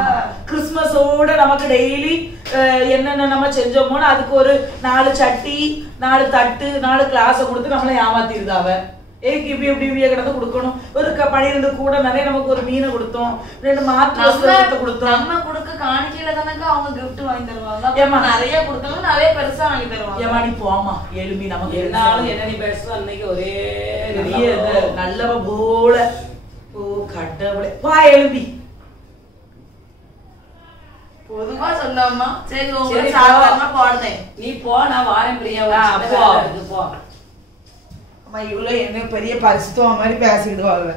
கிறிஸ்துமஸோட நமக்கு டெய்லி என்னென்ன நம்ம செஞ்சோமோன்னு அதுக்கு ஒரு 4 சட்டி 4 தட்டு 4 கிளாஸை கொடுத்து நம்மளை ஏமாத்திருதாவ. இப்படி கிடந்து கொடுக்கணும். ஒரு 12 கூட நிறைய நமக்கு ஒரு மீனை கொடுத்தோம், 2 மாத்து கொடுத்தோம். நம்ம கொடுக்க காணிக்கையில தானங்க அவங்க கிஃப்ட் வாங்கி தருவாங்க. நிறைய கொடுத்தாலும் நிறைய பெருசா வாங்கி தருவாங்க. ஏமா நீ போமா எலும்பி நமக்கு என்னாலும் என்ன நீ பேசுவ அன்னைக்கு ஒரே நல்லவ போல. ஓ கடவுளே, வா எலும்பி. பொதுவா சொல்லாமா? சரி உங்களுக்கு சாதாரணமா போடுறேன். நீ போ, நான் வாரேன் பிரியா. போ. அம்மா இவ்வளவு என்ன பெரிய பரிசுத்தம் மாதிரி பேசிடுவாங்க.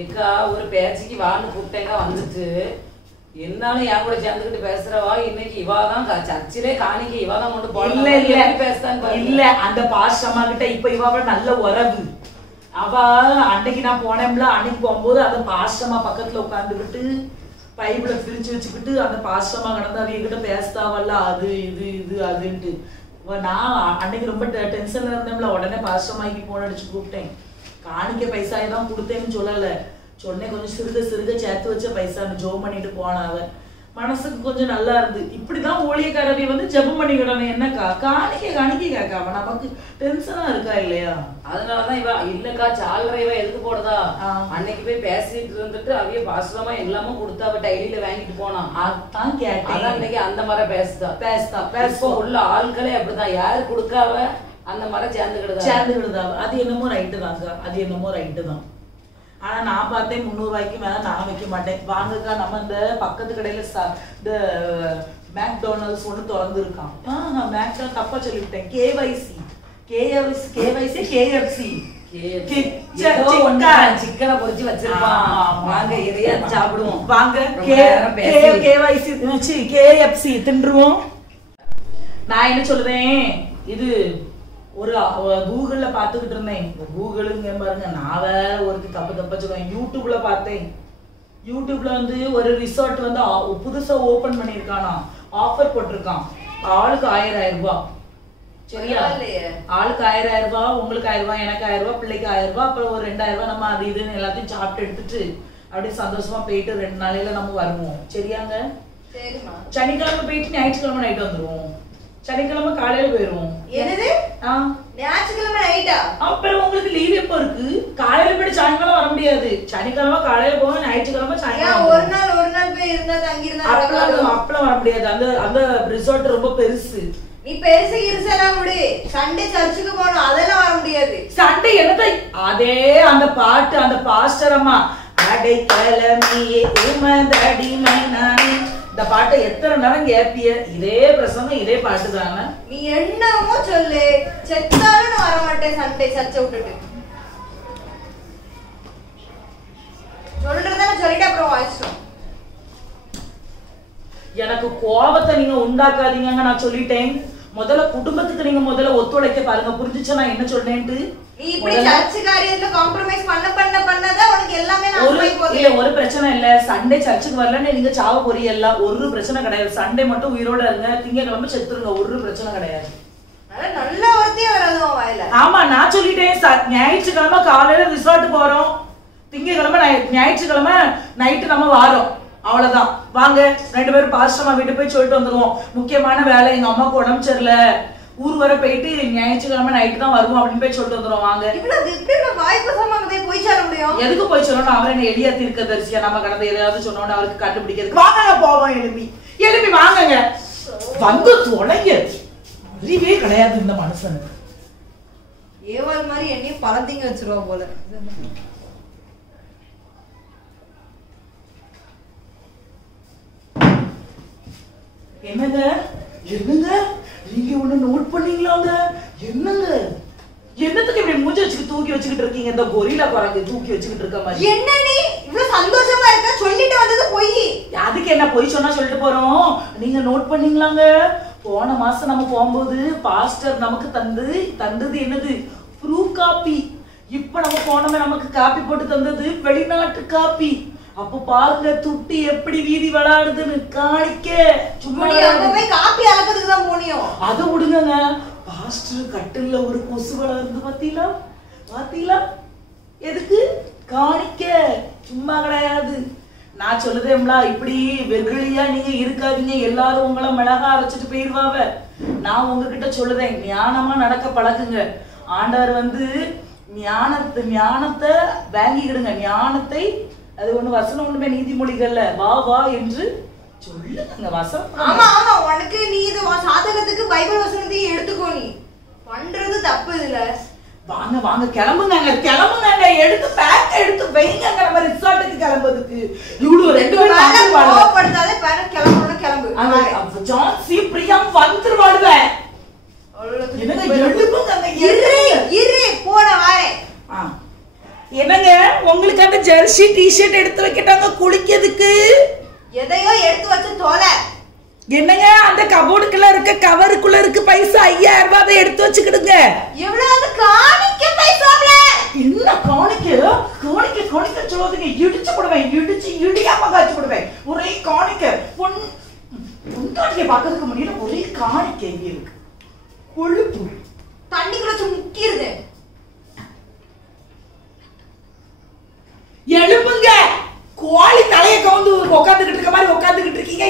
ஏக்கா ஒரு பேச்சுக்கு வான்னு கூப்பிட்டேங்க வந்துட்டு என்னாலும் என் கூட சேர்ந்துக்கிட்டு பேசுறவா இன்னைக்கு இவாதான் சர்ச்சிலே காணிக்க இவாதான் கொண்டு போட பேசுறாங்க. இல்ல அந்த பாஸ்டம்மா கிட்ட இப்ப இவாவ நல்ல உறவு. அவ அன்னைக்கு நான் போனேன்ல, அன்னைக்கு போகும்போது அந்த பாஸ்டம்மா பக்கத்துல உட்காந்துக்கிட்டு பைபிளை பிரிச்சு வச்சுக்கிட்டு அந்த பாஸ்டம்மா கடந்து அவங்க கிட்ட பேசுதாவல்ல அது இது இது அதுன்ட்டு. நான் அன்னைக்கு ரொம்ப டென்ஷன்ல இருந்தேன்ல, உடனே பாஸ்டம்மாய்க்கு போன் அடிச்சு கூப்பிட்டேன். காணிக்க பைசாயை தான் கொடுத்தேன்னு சொல்லல, சொன்னேன் கொஞ்சம் சிறுக சேர்த்து வச்ச பைசான்னு ஜோ பண்ணிட்டு போனாவ. மனசுக்கு கொஞ்சம் நல்லா இருந்து. இப்படிதான் ஊழியக்காரவி வந்து ஜெபம் பண்ணிக்கிடணும். என்னக்கா காணிக்க கேட்காம நமக்கு டென்ஷனா இருக்கா இல்லையா? அதனாலதான் இவ இல்லக்கா சாலரை இவ எதுக்கு போடுதா, அன்னைக்கு போய் பேசிட்டு இருந்துட்டு அவைய பாசமா எல்லாமே கொடுத்தா அவ டைலியில வாங்கிட்டு போனான். அதான் கேட்டேன். அதான் இன்னைக்கு அந்த மாதிரி பேசுதா உள்ள ஆட்களே அப்படிதான், யாரு கொடுக்காவ அந்த மாதிரி சேர்ந்துக்கிடுதா. அது என்னமோ ரைட்டு தாங்க, அது என்னமோ ரைட்டு தான். ஆனா நான் பார்த்தேன் 300 ரூபாய்க்கு மேல நான் வைக்க மாட்டேன். வாங்கக்கா, நம்ம இந்த பக்கத்து கடையில இந்த மேக்டொனால்ட்ஸ் ஒண்ணு திறந்து இருக்கான். மேக்டா தப்பா சொல்லிவிட்டேன். KFC சிக்கனை பொரிச்சு வச்சிருப்பான். வாங்க இதையா சாப்பிடுவோம். வாங்க KFC தின்றுவோம். நான் என்ன சொல்றேன், இது ஒரு கூகுள்ல பாத்துக்கிட்டு இருந்தேன். கூகுளுங்க பாருங்க, நான் வேற ஒரு தப்பா சொல்லுவேன். யூடியூப்ல பார்த்தேன். யூடியூப்ல வந்து ஒரு ரிசார்ட் வந்து புதுசா ஓபன் பண்ணிருக்கானா, ஆஃபர் போட்டிருக்கான். ஆளுக்கு 1000 ரூபாய். சரியா? ஆளுக்கு 1000 ரூபாய், உங்களுக்கு 1000 ரூபாய், எனக்கு 1000 ரூபாய், பிள்ளைக்கு 1000 ரூபாய், அப்புறம் ஒரு 2000 ரூபாய் நம்ம அது இதுன்னு எல்லாத்தையும் சாப்பிட்டு எடுத்துட்டு அப்படியே சந்தோஷமா போயிட்டு 2 நாளையில நம்ம வருவோம். சரியாங்க? சனிக்கிழமை போயிட்டு ஞாயிற்றுக்கிழமை நைட் வந்துருவோம். சனிக்கிழமை காலையில போயிருவோம். என்னது? ஞாயிற்றுக்கிழமை நைட்டா? அப்புறம் உங்களுக்கு லீவ் எப்ப இருக்கு? காலையில போய் சாயங்காலம் வர முடியாது. சனிக்கிழமை காலையில போவோம், ஞாயிற்றுக்கிழமை சாயங்காலம். ஒரு நாள் போய் இருந்தா தங்கி இருந்தா அப்பளம் வர முடியாது. அந்த ரிசார்ட் ரொம்ப பெருசு. நீ பெருசு இருசலாம் விடு. சண்டே சர்ச்சுக்கு போகணும், அதெல்லாம் வர முடியாது. சண்டே என்னது? அதே அந்த பாட்டு, அந்த பாஸ்டர் அம்மா அடைக்கலமே உமதடிமை நானே, இந்த பாட்டை எத்தனை நேரம் கேப்பிய? இதே பிரசங்கம், இதே பாட்டு தானே. நீ என்னமோ சொல்லு, செத்தாலும் நான் வர மாட்டேன் சண்டே சர்ச்சை விட்டுட்டு. சொல்றதானே சொல்லிட்டு அப்புறம் வாசிச்சோம். எனக்கு கோபத்தை நீங்க உண்டாக்காதீங்க. நான் சொல்லிட்டேன். முதல்ல குடும்பத்துக்கு நீங்க முதல்ல ஒத்துழைக்க பாருங்க. புரிஞ்சுச்சா நான் என்ன சொல்றேன்ட்டு? நீ இப்படி சர்ச் காரியத்துல காம்ப்ரமைஸ் பண்ணதான் உனக்கு எல்லாமே நாசமாயி போகுது. இல்ல ஒரு பிரச்சனை இல்ல. சண்டே சர்ச்சுக்கு வரலன்னு நீங்க சாவ போறீங்க, ஒரு பிரச்சனை கிடையாது. சண்டே மட்டும் உயிரோட இருங்க, திங்கக்கிழமை செத்துருங்க, ஒரு பிரச்சனை கிடையாது. நல்ல ஒருத்தையும் வராது வாயில. ஆமா, நான் சொல்லிட்டேன். ஞாயிற்றுக்கிழமை காலையில ரிசார்ட் போறோம், திங்கக்கிழமை ஞாயிற்றுக்கிழமை நைட்டு நம்ம வாரோம். அவ்வளவுதான். வாங்க 2 பேரும் பாஸ்டமா வீட்டு போய் சொல்லிட்டு வந்துருவோம். முக்கியமான வேலை, எங்க அம்மாவுக்கு உடம்பு சரியில்ல, ஊர் வர போயிட்டு ஞாயிற்றுக்கிழமை நைட்டு தான் வருவோம் அப்படின்னு போய் சொல்லிட்டு வந்துரும். வாங்க. எதுக்கு போய் சொல்லணும்? அவரை என்ன எளியா தீர்க்க தரிசியா நம்ம கடந்த எதையாவது சொன்னோன்னு அவருக்கு கண்டுபிடிக்கிறதுக்கு வாங்க போவோம். எழுப்பி வாங்க வந்து தொலைங்க. அறிவே கிடையாது இந்த மனுஷனுக்கு. ஏவாள் மாதிரி என்னையும் பழந்திங்க வச்சிருவா போல. என்னங்க நீங்க ஒண்ணு நோட் பண்ணீங்களாங்க? என்னங்க என்னத்துக்கு இப்படி மூஞ்சி வச்சுட்டு தூக்கி வச்சுக்கிட்டு இருக்கீங்க? இந்த கொரில்லா குரங்கு தூக்கி வச்சுக்கிட்டு இருக்க மாதிரி. என்ன நீ இவ்வளவு சந்தோஷமா இருக்க? சொல்லிட்டு வந்தது பொய். அதுக்கு என்ன பொய் சொன்னா சொல்லிட்டு போறோம். நீங்க நோட் பண்ணீங்களாங்க? போன மாசம் நம்ம போகும்போது பாஸ்டர் நமக்கு தந்தது என்னது? Bru coffee. இப்ப நம்ம போனோமே நமக்கு காப்பி போட்டு தந்தது வெளிநாட்டு காப்பி. அப்ப பாருங்க துட்டி எப்படி வீதி விளையாடுதுன்னு. காணிக்க சும்மா காப்பி அளக்கிறதுக்கு தான் போனியோ? அதை விடுங்க. பாஸ்டர் கட்டில்ல ஒரு கொசு வளர்ந்து பாத்தீங்களா? எதுக்கு? காணிக்க, சும்மா கிடையாது. நான் சொல்லுதேம்லா, இப்படி வெகுளியா நீங்க இருக்காதீங்க. எல்லாரும் உங்களை மிளகா அரைச்சிட்டு போயிருவாவ. நான் உங்ககிட்ட சொல்லுதேன், ஞானமா நடக்க பழகுங்க. ஆண்டவர் வந்து ஞானத்தை வாங்கிக்கிடுங்க. ஞானத்தை, அது ஒண்ணு வசனம் ஒண்ணுமே நீதிமொழிகள்ல வா என்று சொல்லுங்க வசனம். ஆமா உனக்கு நீ இது சாதகத்துக்கு பைபிள் வசனத்தையும் எடுத்துக்கோ. நீ பண்றது தப்பு இதுல. வாங்க கிளம்புங்க. எடுத்து பேக் எடுத்து வைங்க. நம்ம ரிசார்ட்டுக்கு கிளம்புறதுக்கு இவ்வளவு 2 பேரும் கோவப்படுத்தாதே. பாரு கிளம்பணும், கிளம்பு. அங்க ஜான் சி பிரியா வந்துருவாடுவே. போன வாரே. என்னங்க உங்களுக்கு அந்த ஜெர்சி டி-ஷர்ட் எடுத்து வைக்கட்டாங்க குளிக்கிறதுக்கு? எதையோ எடுத்து வச்சு தோலை. என்னங்க அந்த கபோர்டுக்குள்ள இருக்க கவருக்குள்ள இருக்கு பைசா 5000 ரூபாய், அதை எடுத்து வச்சுக்கிடுங்க. எவ்வளவு காணிக்க பைசாப்ல? என்ன காணிக்க சொல்லுவதுங்க? இடிச்சு போடுவேன், இடியாம காய்ச்சி போடுவேன். ஒரே காணிக்க பொண்டாட்டியை பார்க்கறதுக்கு முடியல. ஒரே காணிக்க இருக்கு. கொழுப்பு தண்ணிக்குள்ள வச்சு முக்கிருது. எழுப்புங்க. கோழி தலையை கவுந்து உட்காந்துக்கிட்டு இருக்க மாதிரி உட்காந்துக்கிட்டு இருக்கீங்க.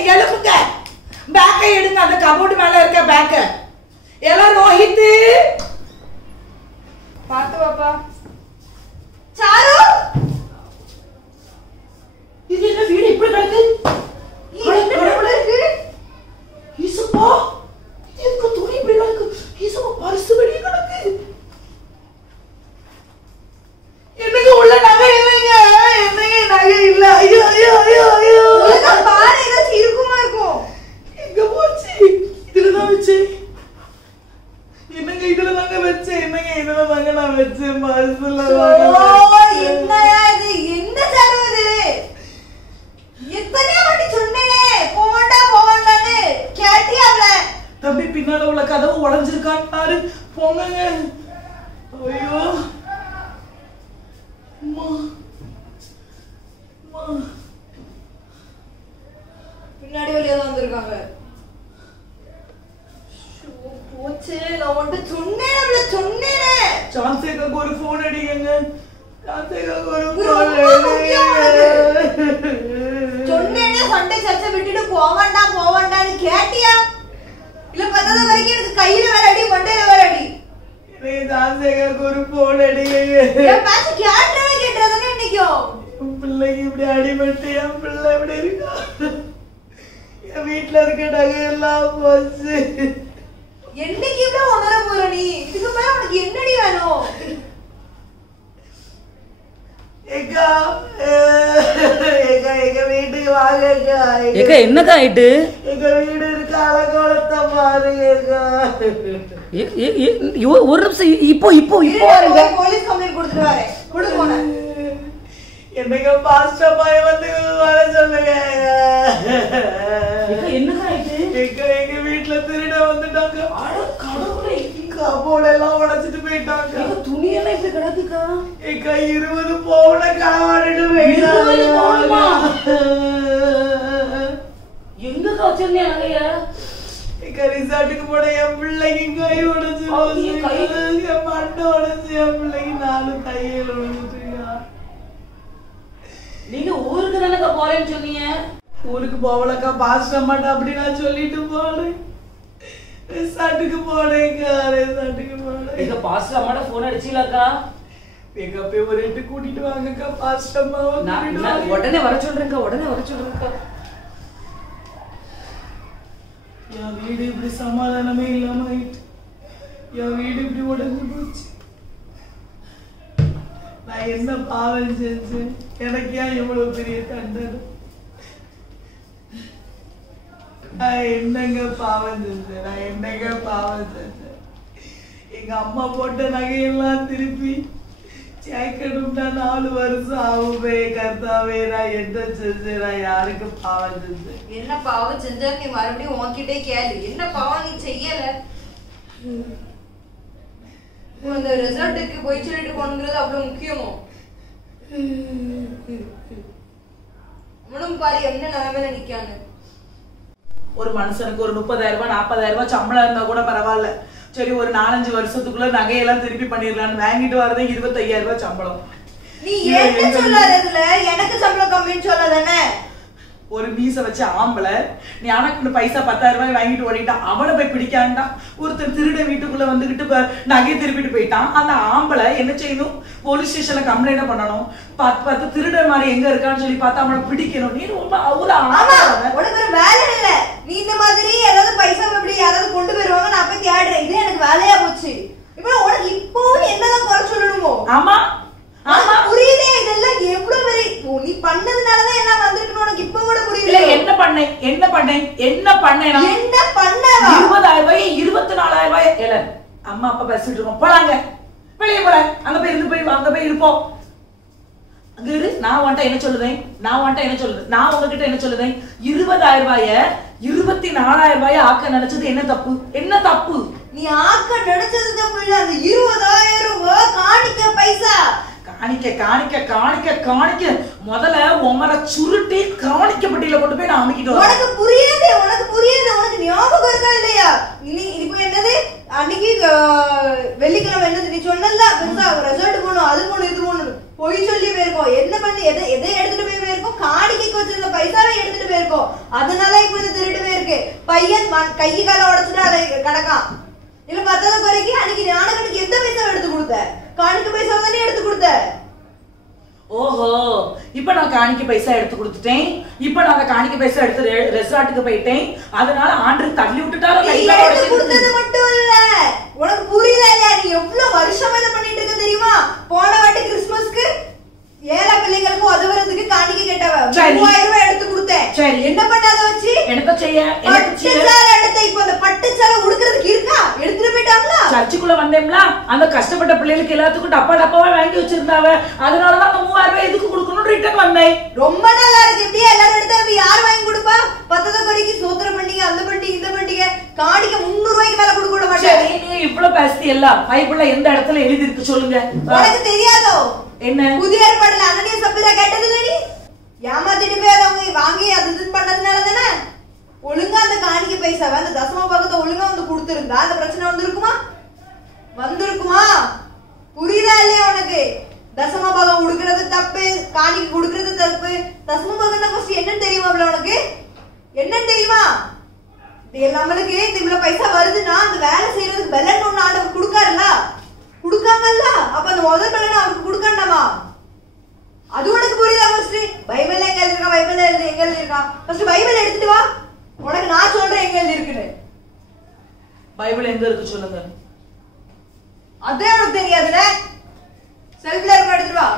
கபோர்டு மேல இருக்க பேக்க எல்லாம் ரோஹித் பாத்து பாப்பா. சாரு இது என்ன வீடு இப்படி கிடக்கு? ஈசப்பா இதுக்கு துணி இப்படி கிடக்கு. ஈசப்பா பரிசு வெளியே கிடக்கு. என்னங்க உள்ள நகை இல்லைங்க. என்னங்க நகை இல்ல. ஐயோ ஐயோ ஐயோ ஐயோ. பாரு ஏதாச்சும் இருக்குமா இருக்கும். எங்க போச்சு? இதுலதான் வச்சேன். என்னங்க இதுல தாங்க வச்சேன். என்னங்க இதுல தாங்க நான் வச்சேன். பரிசுல என்னயா இது? என்ன சாரு இது? எத்தனையோ வாட்டி சொன்னேனே போவாண்டான்னு கேட்டியா அவள? தம்பி பின்னால உள்ள கதவு உடைஞ்சிருக்கான்னு பாரு. போங்கங்க. ஐயோ அம்மா. அம்மா. பின்னாடி வழியா தான் வந்திருக்காங்க. போச்சு நான் வந்து சொன்னேன் அவள சொன்னேனே. சான்சேகாக்கு ஒரு போன் அடிங்க. சான்சேகாக்கு ஒரு ரொம்ப முக்கியமானது. சொன்னேனே சண்டை சர்ச்சை விட்டுட்டு போவாண்டான்னு கேட்டியா? இல்ல பத்தாத வரைக்கும் எனக்கு கையில வேற அடி மண்டையில வேற அடி. சான்சேகாக்கு ஒரு போன் அடிங்க. என் பேச்சு கேட்டுறதானே இன்னைக்கும். பிள்ளைக்கு இப்படி அடிபட்டு என் பிள்ளை இப்படி இருக்கா? என் வீட்டுல இருக்க நகை எல்லாம் போச்சு. என்னைக்கு இவ்வளவு உணர போற நீ? இதுக்கு மேல உனக்கு என்னடி வேணும்? ஏக்கா எங்க வீட்டுக்கு வாங்கக்கா. ஏக்கா என்னக்கா ஆயிட்டு? எங்க வீடு இருக்கு அலங்கோலத்தை பாருங்கக்கா. ஒரு நிமிஷம் இப்போ இப்போ இப்போ இருங்க, போலீஸ் கம்ப்ளைண்ட் கொடுத்துட்டு வரேன். கொடுத்து போனேன். என்னங்க பாஸ்டர் பாய் வந்து வர சொல்லுங்க. என்னக்கா ஆயிட்டு? எங்க வீட்டுல திருட வந்துட்டாங்க. கடவுளே கபோர்டு எல்லாம் உடைச்சிட்டு போயிட்டாங்க. துணி எல்லாம் இப்படி கிடக்குக்கா? எங்க 20 பவுன களவாடிட்டு போயிட்டாங்க. எங்கக்கா வச்சிருந்தேன் நகைய? எங்க ரிசார்ட்டுக்கு போன என் பிள்ளைக்கு கை உடைச்சு என் மண்டை உடைச்சு என் பிள்ளைக்கு 4 தையல் உடைச்சிட்டுக்கா. நீங்க ஊருக்கு தானக்கா போறேன்னு சொன்னீங்க? ஊருக்கு போவலக்கா பாஸ்டர் மாட்டேன் அப்படி நான் சொல்லிட்டு போனேன். ரிசார்ட்டுக்கு போனேங்க. ரிசார்ட்டுக்கு போனேன். எங்க பாஸ்டர் அம்மாட்ட போன் அடிச்சீங்களாக்கா? எங்க போய் ஒரு எட்டு கூட்டிட்டு வாங்கக்கா. பாஸ்டர் அம்மாவை நான் உடனே வர சொல்றேன்க்கா. உடனே வர சொல்றேன்க்கா. என் வீடு இப்படி சமாதானமே இல்லாம ஆயிட்டு. என் வீடு இப்படி உடைஞ்சு போச்சு. நான் என்ன பாவம் செஞ்சேன்? எனக்கு ஏன் இவ்வளவு பெரிய தண்டனை? நான் என்னங்க பாவம் செஞ்சேன்? நான் என்னங்க பாவம் செஞ்சேன்? எங்க அம்மா போட்ட நகையெல்லாம் திருப்பி சேர்க்கணும்னா 4 வருஷம் ஆகுமே. கர்த்தாவே நான் என்ன செஞ்சேன்? நான் யாருக்கு பாவம் செஞ்சேன்? என்ன பாவம் செஞ்சா நீ மறுபடியும் உன்கிட்டே கேளு. என்ன பாவம் நீ செய்யல? அந்த ரிசார்ட்டுக்கு போய் சொல்லிட்டு போனுங்கிறது அவ்வளவு முக்கியமோ? அவனும் பாரு என்ன நிலைமையில நிக்கான்னு. ஒரு மனுஷனுக்கு ஒரு 30,000 ரூபாய் 40,000 ரூபாய் சம்பளம் இருந்தா கூட பரவாயில்ல. சரி ஒரு 4-5 வருஷத்துக்குள்ள நகையெல்லாம் திருப்பி பண்ணிடலான்னு வாங்கிட்டு வரதே 25,000 ரூபாய் சம்பளம். நீ என்ன சொல்லாததுல எனக்கு சம்பளம் கம்மின்னு சொல்லாதானே? ஒரு மீசை வச்ச ஆம்பளை நீ எனக்கு பைசா 10,000 ரூபாய் வாங்கிட்டு ஓடிட்டான். அவனை போய் பிடிக்காண்டான். ஒருத்தர் திருட வீட்டுக்குள்ள வந்துகிட்டு நகையை திருப்பிட்டு போயிட்டான். அந்த ஆம்பளை என்ன செய்யணும்? போலீஸ் ஸ்டேஷன்ல கம்ப்ளைண்ட் பண்ணணும். 10 திருட மாதிரி எங்க இருக்கான்னு சொல்லி பார்த்தா அவனை பிடிக்கணும். நீ ரொம்ப உனக்கு ஒரு வேலை இல்ல. நீ இந்த மாதிரி ஏதாவது பைசா இப்படி யாராவது கொண்டு போயிருவாங்க நான் போய் தேடுறேன். இது எனக்கு வேலையா போச்சு. இப்ப உனக்கு இப்போ என்னதான் குறை சொல்லணுமோ? ஆமா ஆமா புரியுதே. இதெல்லாம் எவ்வளவு நீ பண்ணதுனாலதான் எல்லாம் வந்திருக்குன்னு உனக்கு இப்ப கூட புரியல. என்ன பண்ணேன்? என்ன பண்ணேன்? என்ன பண்ணேன்? என்ன பண்ணவா? 20,000 ரூபாய் 24,000 ரூபாய் இல்ல அம்மா அப்பா பேசிட்டு இருக்கோம். போலாங்க வெளியே போல. அங்க போய் இருந்து போய் அங்க போய் இருப்போம். அங்க இரு. நான் உன்கிட்ட என்ன சொல்லுதேன்? நான் உங்ககிட்ட என்ன சொல்லுதேன்? 20,000 ரூபாய 24,000 ரூபாய ஆக்க நினைச்சது என்ன தப்பு? என்ன தப்பு? நீ ஆக்க நினைச்சது தப்பு இல்ல. அந்த 20,000 ரூபாய் காணிக்க பைசா. காணிக்க முதல்ல உமர சுருட்டி காணிக்க பெட்டியில கொண்டு போய் நான் அமைக்கிட்டு வரேன். உனக்கு புரியுது. உனக்கு ஞாபகம் இருக்கா இல்லையா? நீ இப்போ என்னது அன்னைக்கு வெள்ளிக்கிழமை என்னது நீ சொன்னல பெருசா ரெசார்ட் போகணும் அது போகணும் இது போகணும் பொய் சொல்லி போயிருக்கோம். என்ன பண்ணி எதை எடுத்துட்டு போயிருக்கோம்? காணிக்கைக்கு வச்சிருந்த பைசாவை எடுத்துட்டு போயிருக்கோம். அதனால இப்ப இந்த திருட்டு போயிருக்க. இருக்கு. பையன் கை கால உடைச்சுட்டு அதை கிடக்கான். இல்ல பத்தாத குறைக்கு அன்னைக்கு ஞானகனுக்கு எந்த பைசா எடுத்து கொடுத்த? காணிக்க பைசா தானே எடுத்து கொடுத்த. ஓஹோ, இப்ப நான் காணிக்க பைசா எடுத்து கொடுத்துட்டேன். இப்ப நான் அந்த காணிக்க பைசா எடுத்து ரெசார்ட்டுக்கு போயிட்டேன். அதனால ஆண்டு தள்ளி விட்டுட்டாலும் எடுத்து கொடுத்தது மட்டும் இல்ல, உனக்கு புரியுதா இல்லையா? நீ எவ்வளவு வருஷமா இதை பண்ணிட்டு இருக்க தெரியுமா? போன வாட்டி கிறிஸ்துமஸ்க்கு ஏழை பிள்ளைகளுக்கு உதவுறதுக்கு காணிக்க கேட்டவ 3000 ரூபாய் எடுத்து கொடுத்தேன். சரி, என்ன பண்ணாத வச்சு என்ன செய்ய? பட்டுச்சாலை எடுத்த. இப்ப அந்த பட்டுச்சாலை உடுக்கிறதுக்கு இருக்கா? எடுத்துட்டு போயிட்டாங்களா? சர்ச்சுக்குள்ள வந்தேம்ல, அந்த கஷ்டப்பட்ட பிள்ளைகளுக்கு எல்லாத்துக்கும் டப்பாவா வாங்கி வச்சிருந்தாவ. அதனாலதான் அந்த 3000 ரூபாய் எதுக்கு கொடுக்கணும் ரிட்டர்ன் வந்தேன். ரொம்ப நல்லா இருக்கு. இப்படியே எல்லாரும் எடுத்தா யார் வாங்கி கொடுப்பா? பத்தத குறைக்கு சோத்திர பண்டிகை, அந்த பண்டிகை, இந்த பண்டிகை, காணிக்க 300 ரூபாய்க்கு மேல கொடுக்க விட மாட்டேன். நீங்க இவ்வளவு பேசி எல்லாம் பைபிள்ல எந்த இடத்துல எழுதி இருக்கு சொல்லுங்க. உனக்கு தெரியாதோ? என்ன புதிய ஏற்பாடுல அனனியா சப்பீரா கேட்டது இல்ல? நீ ஏமாத்திட்டு போய் அவங்க வாங்கி அது இது பண்ணதுனால தானே. ஒழுங்கா அந்த காணிக்க பைசாவை, அந்த தசம பாகத்தை ஒழுங்கா வந்து கொடுத்திருந்தா அந்த பிரச்சனை வந்திருக்குமா? புரியுதா இல்லையா உனக்கு? தசம பாகம் கொடுக்கறது தப்பு, காணிக்க கொடுக்கறது தப்பு. தசம பாகம்னா ஃபர்ஸ்ட் என்னன்னு தெரியுமா உனக்கு? என்னன்னு தெரியுமா? நம்மளுக்கு இவ்வளவு பைசா வருதுன்னா அந்த வேலை செய்யறதுக்கு பெலன் ஒண்ணு ஆண்டவர் கொடுக்காருல்ல, கொடுக்காங்கல்ல. அப்ப அந்த முதல் பலனை அவருக்கு கொடுக்கண்டாமா? அது உனக்கு புரியுதா? ஃபர்ஸ்ட் பைபிள்ல எங்க எழுதிருக்கா? பைபிள்ல எங்க எழுதிருக்கா? ஃபர்ஸ்ட் பைபிள் எடுத்துட்டு வா, உனக்கு நான் சொல்றேன் எங்க எழுதி இருக்குன்னு. பைபிள் எங்க இருக்கு சொல்லுங்க. அதே உனக்கு தெரியாதுல? செல்ஃப்ல இருக்க எடுத்துட்டு வா.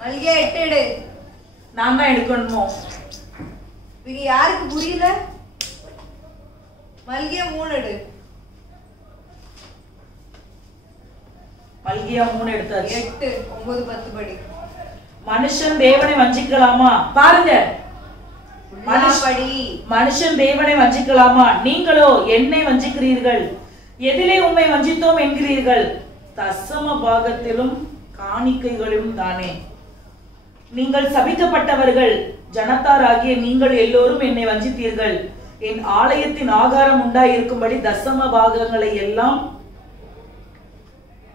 மல்லிகை 8 எடு. நான் தான் எடுக்கணுமோ? இது யாருக்கு புரியல? மல்லிகை 3 எடு. மல்கியா 3 எடுத்தாச்சு. 8 9 10 படி. மனுஷன் தேவனை வஞ்சிக்கலாமா? பாருங்க, படி. மனுஷன் தேவனை வஞ்சிக்கலாமா? நீங்களோ என்னை வஞ்சிக்கிறீர்கள். எதிலே உம்மை வஞ்சித்தோம் என்கிறீர்கள்? தசம பாகத்திலும் காணிக்கைகளும் தானே. நீங்கள் சபிக்கப்பட்டவர்கள், ஜனத்தாராகிய நீங்கள் எல்லோரும் என்னை வஞ்சித்தீர்கள். என் ஆலயத்தின் ஆகாரம் உண்டாயிருக்கும்படி தசம பாகங்களை எல்லாம்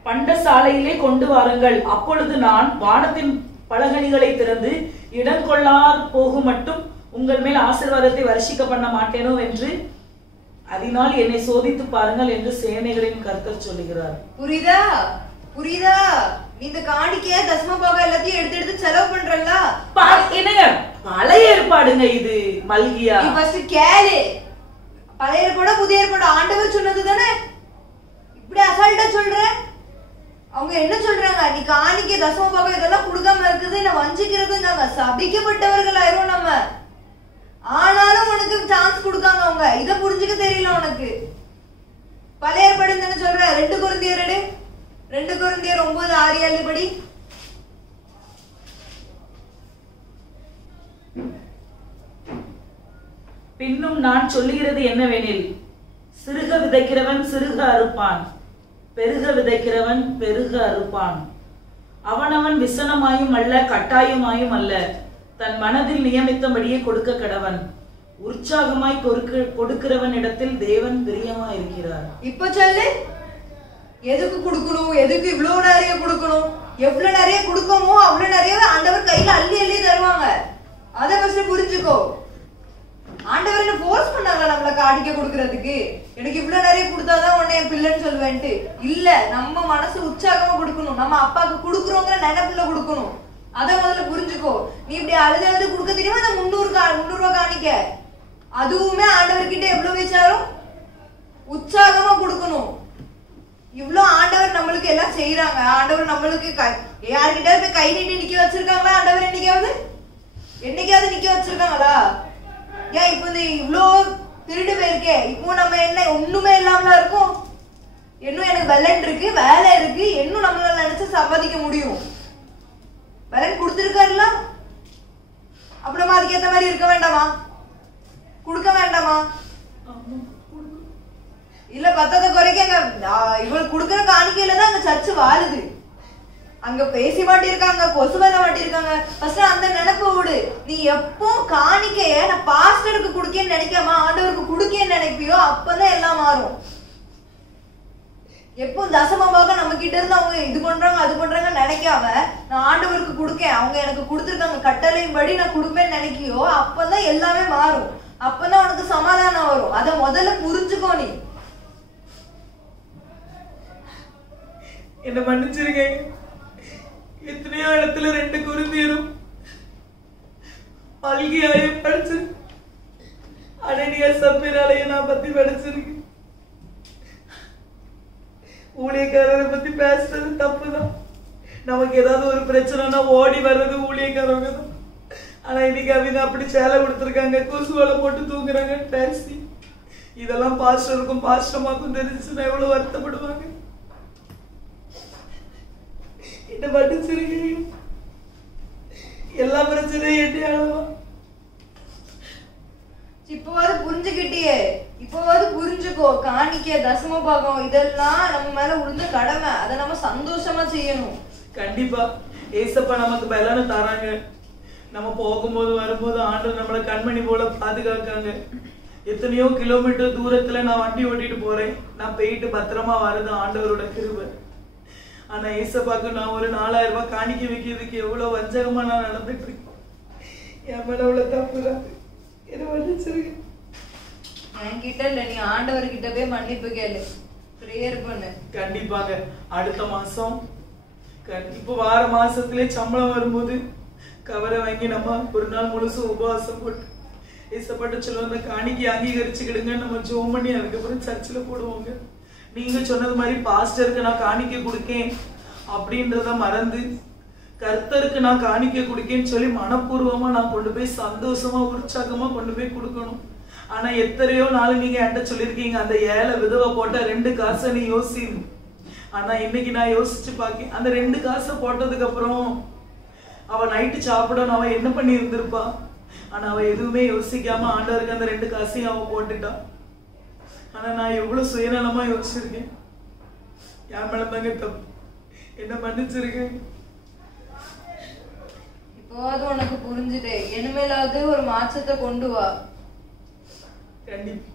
பண்டசாலையிலே கொண்டு வாருங்கள். அப்பொழுது நான் வானத்தின் பலகணிகளை திறந்து இடம் கொள்ளார் போகும் மட்டும் உங்கள் மேல் ஆசீர்வாதத்தை வருஷிக்க பண்ண மாட்டேனோ என்று அதனால் என்னை சோதித்து பாருங்கள் என்று சேனைகளின் கர்த்தர் சொல்லுகிறார். புரியுதா? இந்த காணிக்கைய தசம பாகம் எல்லாத்தையும் எடுத்து செலவு பண்றல்ல. என்னங்க பழைய ஏற்பாடுங்க இது மல்கியா. நீ ஃபர்ஸ்ட் கேளு. பழைய ஏற்பாடு புதிய ஏற்பாடு ஆண்டவர் சொன்னது தானே. இப்படி அசால்ட்டா சொல்ற? அவங்க என்ன சொல்றாங்க? நீ காணிக்கை தசம பாகம் இதெல்லாம் கொடுக்காம இருக்குது, நான் வஞ்சிக்கிறதுங்க. சபிக்கப்பட்டவர்கள் ஆயிரும் நம்ம. ஆனாலும் உனக்கு சான்ஸ் கொடுக்காங்க அவங்க. இத புரிஞ்சுக்க தெரியல உனக்கு. பழைய ஏற்பாடு தானே சொல்ற? 2 கொரிந்தியர் எடு. 2 கொரிந்தியர் 9 6 7 படி. பின்னும் நான் சொல்லுகிறது என்னவெனில், சிறுக விதைக்கிறவன் சிறுக அறுப்பான், பெருக விதைக்கிறவன் பெருக அறுப்பான். அவனவன் விசனமாயும் அல்ல கட்டாயமாயும் அல்ல, தன் மனதில் நியமித்தபடியே கொடுக்க கடவன். உற்சாகமாய் கொடுக்கிறவன் இடத்தில் தேவன் பிரியமாய் இருக்கிறார். இப்ப சொல்லு, எதுக்கு கொடுக்கணும்? எதுக்கு இவ்வளவு நிறைய கொடுக்கணும்? எவ்வளவு நிறைய கொடுக்கமோ அவ்வளவு நிறைய ஆண்டவர் கையில அள்ளி அள்ளி தருவாங்க. அதை ஃபர்ஸ்ட் புரிஞ்சுக்கோ. ஆண்டவர் என்ன ஃபோர்ஸ் பண்ணாங்க நம்மள காணிக்க கொடுக்கறதுக்கு? எனக்கு இவ்வளவு நிறைய கொடுத்தாதான் உன்னை என் பிள்ளைன்னு சொல்லுவேன்ட்டு இல்ல. நம்ம மனசு உற்சாகமா கொடுக்கணும். நம்ம அப்பாவுக்கு கொடுக்குறோங்கிற நினைப்புல கொடுக்கணும். அத முதல்ல புரிஞ்சுக்கோ. நீ இப்படி அழுது கொடுக்க தெரியுமா? அந்த 300 ரூபாய் காணிக்க, அதுவுமே ஆண்டவர்கிட்ட எவ்வளவு வச்சாலும் உற்சாகமா கொடுக்கணும். இவ்வளவு ஆண்டவர் நம்மளுக்கு எல்லாம் செய்யறாங்க. ஆண்டவர் நம்மளுக்கு யாருக்கிட்ட போய் கை நீட்டி நிக்க வச்சிருக்காங்களா? ஆண்டவர் என்னைக்காவது நிக்க வச்சிருக்காங்களா? ஏன் இப்ப இந்த இவ்வளோ திருடு போயிருக்கே, இப்போ நம்ம என்ன ஒண்ணுமே இல்லாமல இருக்கும்? இன்னும் எனக்கு பலன் இருக்கு, வேலை இருக்கு, இன்னும் நம்மளால நினைச்சு சம்பாதிக்க முடியும். பலன் கொடுத்திருக்காருல, அப்ப நம்ம அதுக்கேற்ற மாதிரி இருக்க வேண்டாமா? கொடுக்க வேண்டாமா? இல்ல பத்தத குறைக்க இவள் கொடுக்கற காணிக்கையில தான் அங்க சர்ச்சு வாழுது. அங்க பேசி மாட்டிருக்காங்க, கொசுவல மாட்டிருக்காங்க. ஃபர்ஸ்ட் அந்த நினைப்பு விடு. நீ எப்போ காணிக்கைய நான் பாஸ்டருக்கு கொடுக்கேன்னு நினைக்காம ஆண்டவருக்கு கொடுக்கேன்னு நினைப்பியோ அப்பதான் எல்லாம் மாறும். எப்போ தசமமாக நம்ம கிட்ட இருந்து அவங்க இது பண்றாங்க அது பண்றாங்க நினைக்காம நான் ஆண்டவருக்கு கொடுக்கேன், அவங்க எனக்கு கொடுத்துருக்காங்க கட்டளையின் படி நான் கொடுப்பேன்னு நினைக்கியோ அப்பதான் எல்லாமே மாறும். அப்பதான் உனக்கு சமாதானம் வரும். அத முதல்ல புரிஞ்சுக்கோ. நீ என்ன மன்னிச்சிருங்க. எத்தனையோ இடத்துல 2 கொரிந்தியரும் அல்கியாவையும் படிச்சு அனனியா சப்பீராலையும் நான் பத்தி படிச்சிருக்கேன். ஊழியக்காரரை பத்தி பேசுறது தப்புதான். நமக்கு ஏதாவது ஒரு பிரச்சனைனா ஓடி வர்றது ஊழியக்காரங்க தான். ஆனா இன்னைக்கு அவங்க அப்படி சேலை கொடுத்துருக்காங்க, கொசுவலை போட்டு தூங்குறாங்க பேசி. இதெல்லாம் பாஸ்டருக்கும் பாஸ்டமாக்கும் தெரிஞ்சுன்னா எவ்வளவு வருத்தப்படுவாங்க. என்ன மன்னிச்சிருக்கீங்க. எல்லா பிரச்சனையும் என்ன இப்போவாது புரிஞ்சுக்கிட்டியே, இப்போவாது புரிஞ்சுக்கோ. காணிக்க தசம பாகம் இதெல்லாம் நம்ம மேல உளுந்த கடமை, அதை நம்ம சந்தோஷமா செய்யணும். கண்டிப்பா ஏசப்பா நமக்கு பலனை தராங்க. நம்ம போகும்போது வரும்போது ஆண்டவர் நம்மளை கண்மணி போல பாதுகாக்காங்க. எத்தனையோ கிலோமீட்டர் தூரத்துல நான் வண்டி ஓட்டிட்டு போறேன், நான் போயிட்டு பத்திரமா வருது ஆண்டவரோட கிருபை. ஆனா ஏசப்பாக்கு நான் ஒரு 4000 ரூபாய் காணிக்க வைக்கிறதுக்கு எவ்வளவு வஞ்சகமா நான் நடந்துட்டு இருக்கேன். என் மேல அவ்வளவு தப்புதான். என்ன மன்னிச்சிருக்க. என்கிட்ட இல்ல, நீ ஆண்டவர்கிட்ட போய் மன்னிப்பு கேளு, பிரேயர் பண்ணு. கண்டிப்பாங்க. அடுத்த மாசம் இப்ப வார மாசத்திலே சம்பளம் வரும்போது கவரை வாங்கி நம்ம ஒரு நாள் முழுசு உபவாசம் போட்டு ஏசப்பட்ட சொல்லுவாங்க காணிக்கை அங்கீகரிச்சுக்கிடுங்க. நம்ம ஜோம் பண்ணி அதுக்கப்புறம் சர்ச்சில் போடுவோங்க. நீங்க சொன்னது மாதிரி பாஸ்டருக்கு நான் காணிக்கை கொடுக்கேன் அப்படின்றத மறந்து கர்த்தருக்கு நான் காணிக்கை கொடுக்கேன்னு சொல்லி மனப்பூர்வமா நான் கொண்டு போய் சந்தோஷமா உற்சாகமா கொண்டு போய் கொடுக்கணும். ஆனா எத்தனையோ நாள் நீங்க என்கிட்ட சொல்லியிருக்கீங்க அந்த 7 விதவை போட்ட 2 காசை நீ யோசிக்கணும். ஆனா இன்னைக்கு நான் யோசிச்சு பார்க்கேன், அந்த 2 காசை போட்டதுக்கு அப்புறம் அவ நைட்டு சாப்பிடணும், அவ என்ன பண்ணி இருந்திருப்பா. ஆனா அவ எதுவுமே யோசிக்காம ஆண்டவருக்கு அந்த 2 காசையும் அவ போட்டுட்டான். ஆனா நான் எவ்வளவு சுயநலமா யோசிச்சிருக்கேன். என் மேலதாங்க தப்பு. என்ன மன்னிச்சிருக்கேன். இப்போவாது உனக்கு புரிஞ்சுட்டே, இனிமேலாவது ஒரு மாற்றத்தை கொண்டு வா. கண்டிப்பா.